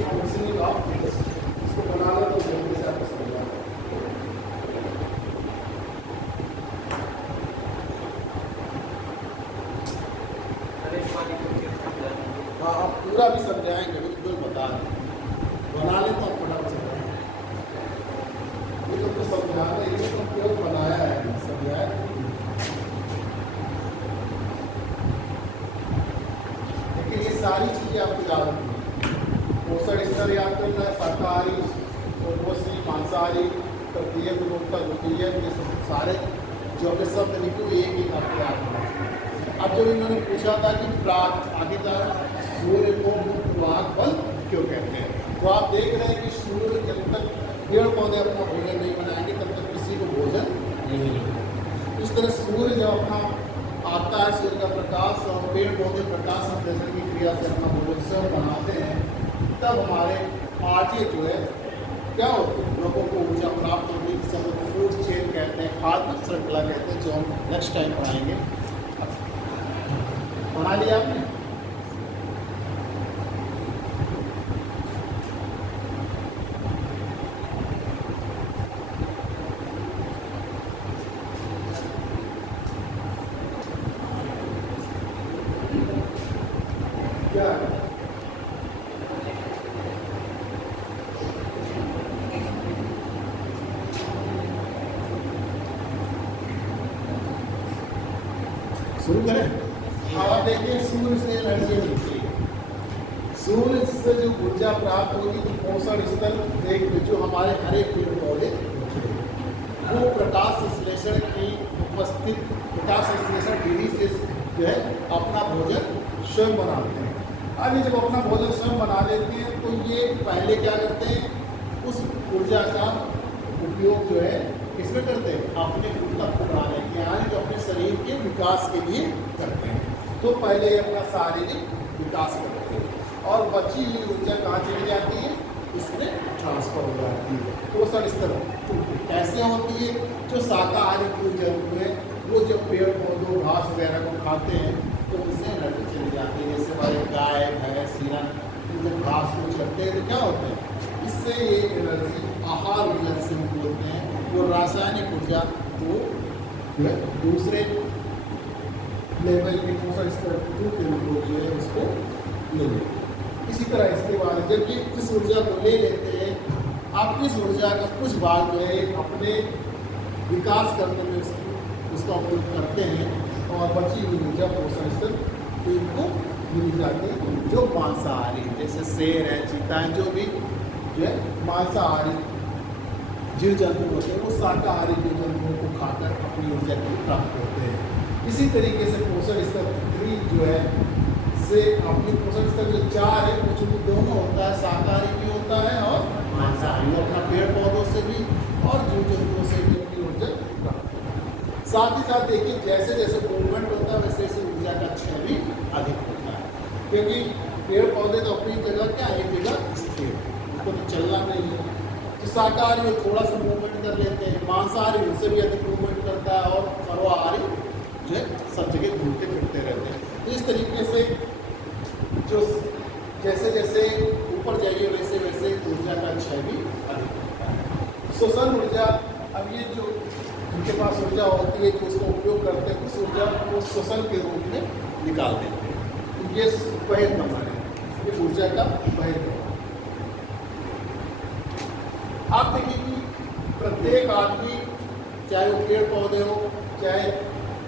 फंक्शनिंग ऑफ इसको बनाना तो जल्दी से आपको समझा। हाँ आप पूरा भी समझाएंगे बिल्कुल बता दें, बना ले तो आप फटाफट समझाएंगे। ये तो समझाना ये तो क्यों बनाया है समझाया। लेकिन ये सारी चीज़ें आपको याद रखनी है। पोषण स्तर याद करना है, शाकाहारी, उपभोगी, मांसाहारी, तृतीय गुणवत्ता, द्वितीय, ये सब सारे जो अपने शब्द लिखे हुए एक एक आपको याद रखना है। अब जब इन्होंने पूछा था कि प्राप्त आगे का सूर्य को मुख्य फल क्यों कहते हैं, तो आप देख रहे हैं कि सूर्य जब तक पेड़ पौधे अपना भोजन नहीं बनाएंगे तब तक किसी को भोजन नहीं मिलेगा। इस तरह सूर्य जब अपना आता है, सूर्य का प्रकाश और पेड़ पौधे प्रकाश संश्लेषण की क्रिया से अपना भोजन स्वयं बनाते हैं, तब हमारे आगे जो है क्या होते हैं, लोगों को ऊर्जा प्राप्त होती है। सब फूड चेन कहते हैं, खाद्य श्रृंखला कहते हैं, जो हम नेक्स्ट टाइम पढ़ाएंगे। पढ़ा लिया आपने? क्या शुरू करें? हाँ देखिए, सूर्य से एनर्जी मिलती है। सूर्य से जो ऊर्जा प्राप्त होगी तो पोषण स्तर देख जो हमारे हरे पेड़ पौधे वो प्रकाश संश्लेषण की उपस्थित प्रकाश संश्लेषण विधि से जो है अपना भोजन स्वयं बनाते हैं। अब ये जब अपना भोजन स्वयं बना लेते हैं तो ये पहले क्या करते हैं, उस ऊर्जा का उपयोग जो है किसमें करते हैं, अपने ऊर्जा को बढ़ाने के यानी जो अपने शरीर के विकास के लिए करते हैं। तो पहले अपना शारीरिक विकास करते हैं और बची हुई ऊर्जा कहाँ चली जाती है, इसमें ट्रांसफर हो जाती है। पोषण स्तर कैसे होती है, जो शाकाहारी ऊर्जा है वो जब पेड़ पौधों घास वगैरह को खाते हैं तो उससे एनर्जी चली जाती है। जैसे हमारे गाय भैंस हिरन जब घास को चलते हैं तो क्या होता है, इससे ये एनर्जी आहार ऊर्जा जिसे हम बोलते हैं, वो रासायनिक ऊर्जा वो दूसरे लेवल के पोषण स्तर के लोग जो है उसको ले लेते हैं। इसी तरह इसके बाद जब ये इस ऊर्जा को ले लेते हैं, आप इस ऊर्जा का कुछ भाग जो है अपने विकास करने में उसका उपयोग करते हैं और बची हुई ऊर्जा पोषण स्तर इनको मिल जाती है। जो मांसाहारी जैसे शेर है, चीता है, जो भी जो है मांसाहारी जीव जंतु होते हैं वो शाकाहारी जीव जंतुओं को खाकर अपनी ऊर्जा को प्राप्त होते हैं। इसी तरीके से पोषण स्तर 3 जो है से अपनी पोषण स्तर जो 4 है वो चूँकि दोनों होता है, शाकाहारी भी होता है और मांसाहारी, अपना पेड़ पौधों से भी और जीव जंतुओं से भी अपनी ऊर्जा प्राप्त होता है। साथ ही साथ देखिए जैसे जैसे मूवमेंट होता है वैसे वैसे ऊर्जा का क्षय भी अधिक होता है, क्योंकि पेड़ पौधे तो अपनी जगह क्या एक जगह स्थिर, उनको तो चलना नहीं है। तो शाकाहारी में थोड़ा सा मूवमेंट कर लेते हैं, मांसाहारी उनसे भी अधिक मूवमेंट करता है और सर्वाहारी जो है सब जगह घूमते फिरते रहते हैं। तो इस तरीके से जो जैसे जैसे ऊपर जाइए वैसे वैसे ऊर्जा का क्षय भी अधिक होता है। शोषण ऊर्जा, अब ये जो उनके पास ऊर्जा होती है जो उसका उपयोग करते हैं उस ऊर्जा को शोषण के रूप में निकाल देते हैं। तो ये बहिर्गमन है, ये ऊर्जा का बहिर्गमन। आप देखिए कि प्रत्येक आदमी, चाहे वो पेड़ पौधे हो, चाहे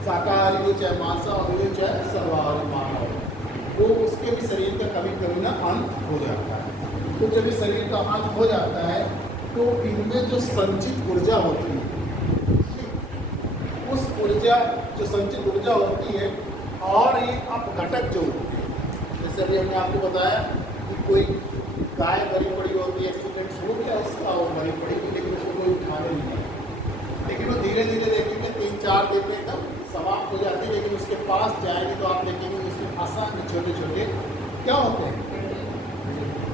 शाकाहारी हो, चाहे मांसाहारी हो, चाहे सर्वाहारी मानव हो, वो उसके भी शरीर का कभी कभी ना अंत हो जाता है। तो जब इस शरीर का अंत हो जाता है तो इनमें जो संचित ऊर्जा होती है, उस ऊर्जा जो संचित ऊर्जा होती है और ये अपघटक जो होती है, जैसे अभी हमने आपको बताया कि कोई गाय मरी पड़ी होती है, एक्सीडेंट हो गया उसका, वो मरी पड़ेगी लेकिन उसको कोई उठाने नहीं है, लेकिन वो धीरे धीरे देखेंगे 3-4 दिन में तब समाप्त हो जाती है। लेकिन उसके पास जाएंगे तो आप देखेंगे उसमें आसान छोटे छोटे क्या होते हैं,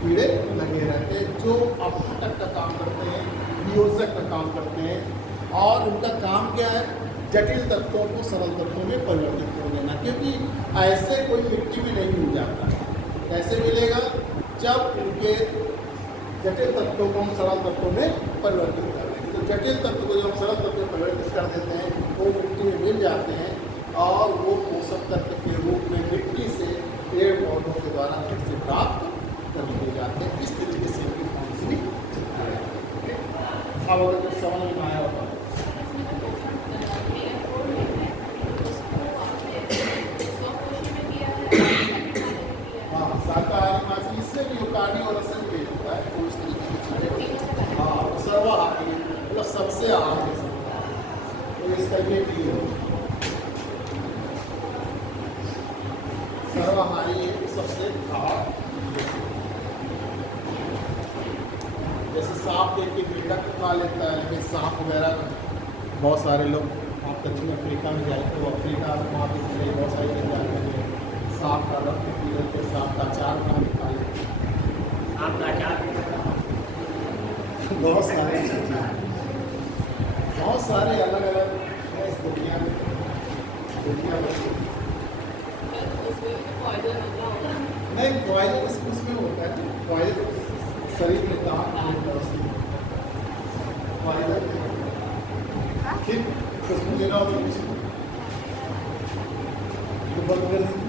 कीड़े लगे रहते हैं जो अपघटक का काम करते हैं, वियोजक का काम करते हैं। और उनका काम क्या है, जटिल तत्वों को सरल तत्वों में परिवर्तित कर देना। क्योंकि ऐसे कोई मिट्टी में नहीं मिल जाता, कैसे मिलेगा, जब उनके जटिल तत्वों को हम सरल तत्वों में परिवर्तित कर देंगे। तो जटिल तत्व को जब हम सरल तत्व में परिवर्तित कर देते हैं वो मिट्टी में मिल जाते हैं और वो पोषक तत्व के रूप में मिट्टी से पेड़ पौधों के द्वारा फिर से प्राप्त कर लिए जाते हैं। इस तरीके से इनकी काउंसलिंग चलती है। अब अगर कुछ समझ में आया होगा, हाँ शाकाहारी मांस इससे भी कार्डियो और रसन भी होता है, तो उस तरीके की चीजें, हाँ सर्वाहारी मतलब सबसे आहार है, तो इसका ये भी है सर्वाहारी सबसे आहार। जैसे सांप देख के मेढक खा लेता है, लेकिन सांप वगैरह बहुत सारे लोग, आप दक्षिण अफ्रीका में जाए तो अफ्रीका में वहाँ पे बहुत सारी जनजातियाँ हैं, सांप का रक्त पी लेते, सांप का अचार बना के खा लेते, आपका अचार बहुत सारे चीज़ें, बहुत सारे अलग अलग है इस दुनिया में, दुनिया में नहीं पॉइजन उसमें होता है, पॉइजन शरीर में काम नहीं होता, पॉइजन ठीक उसमें लेना होगा, तो बंद कर दीजिए।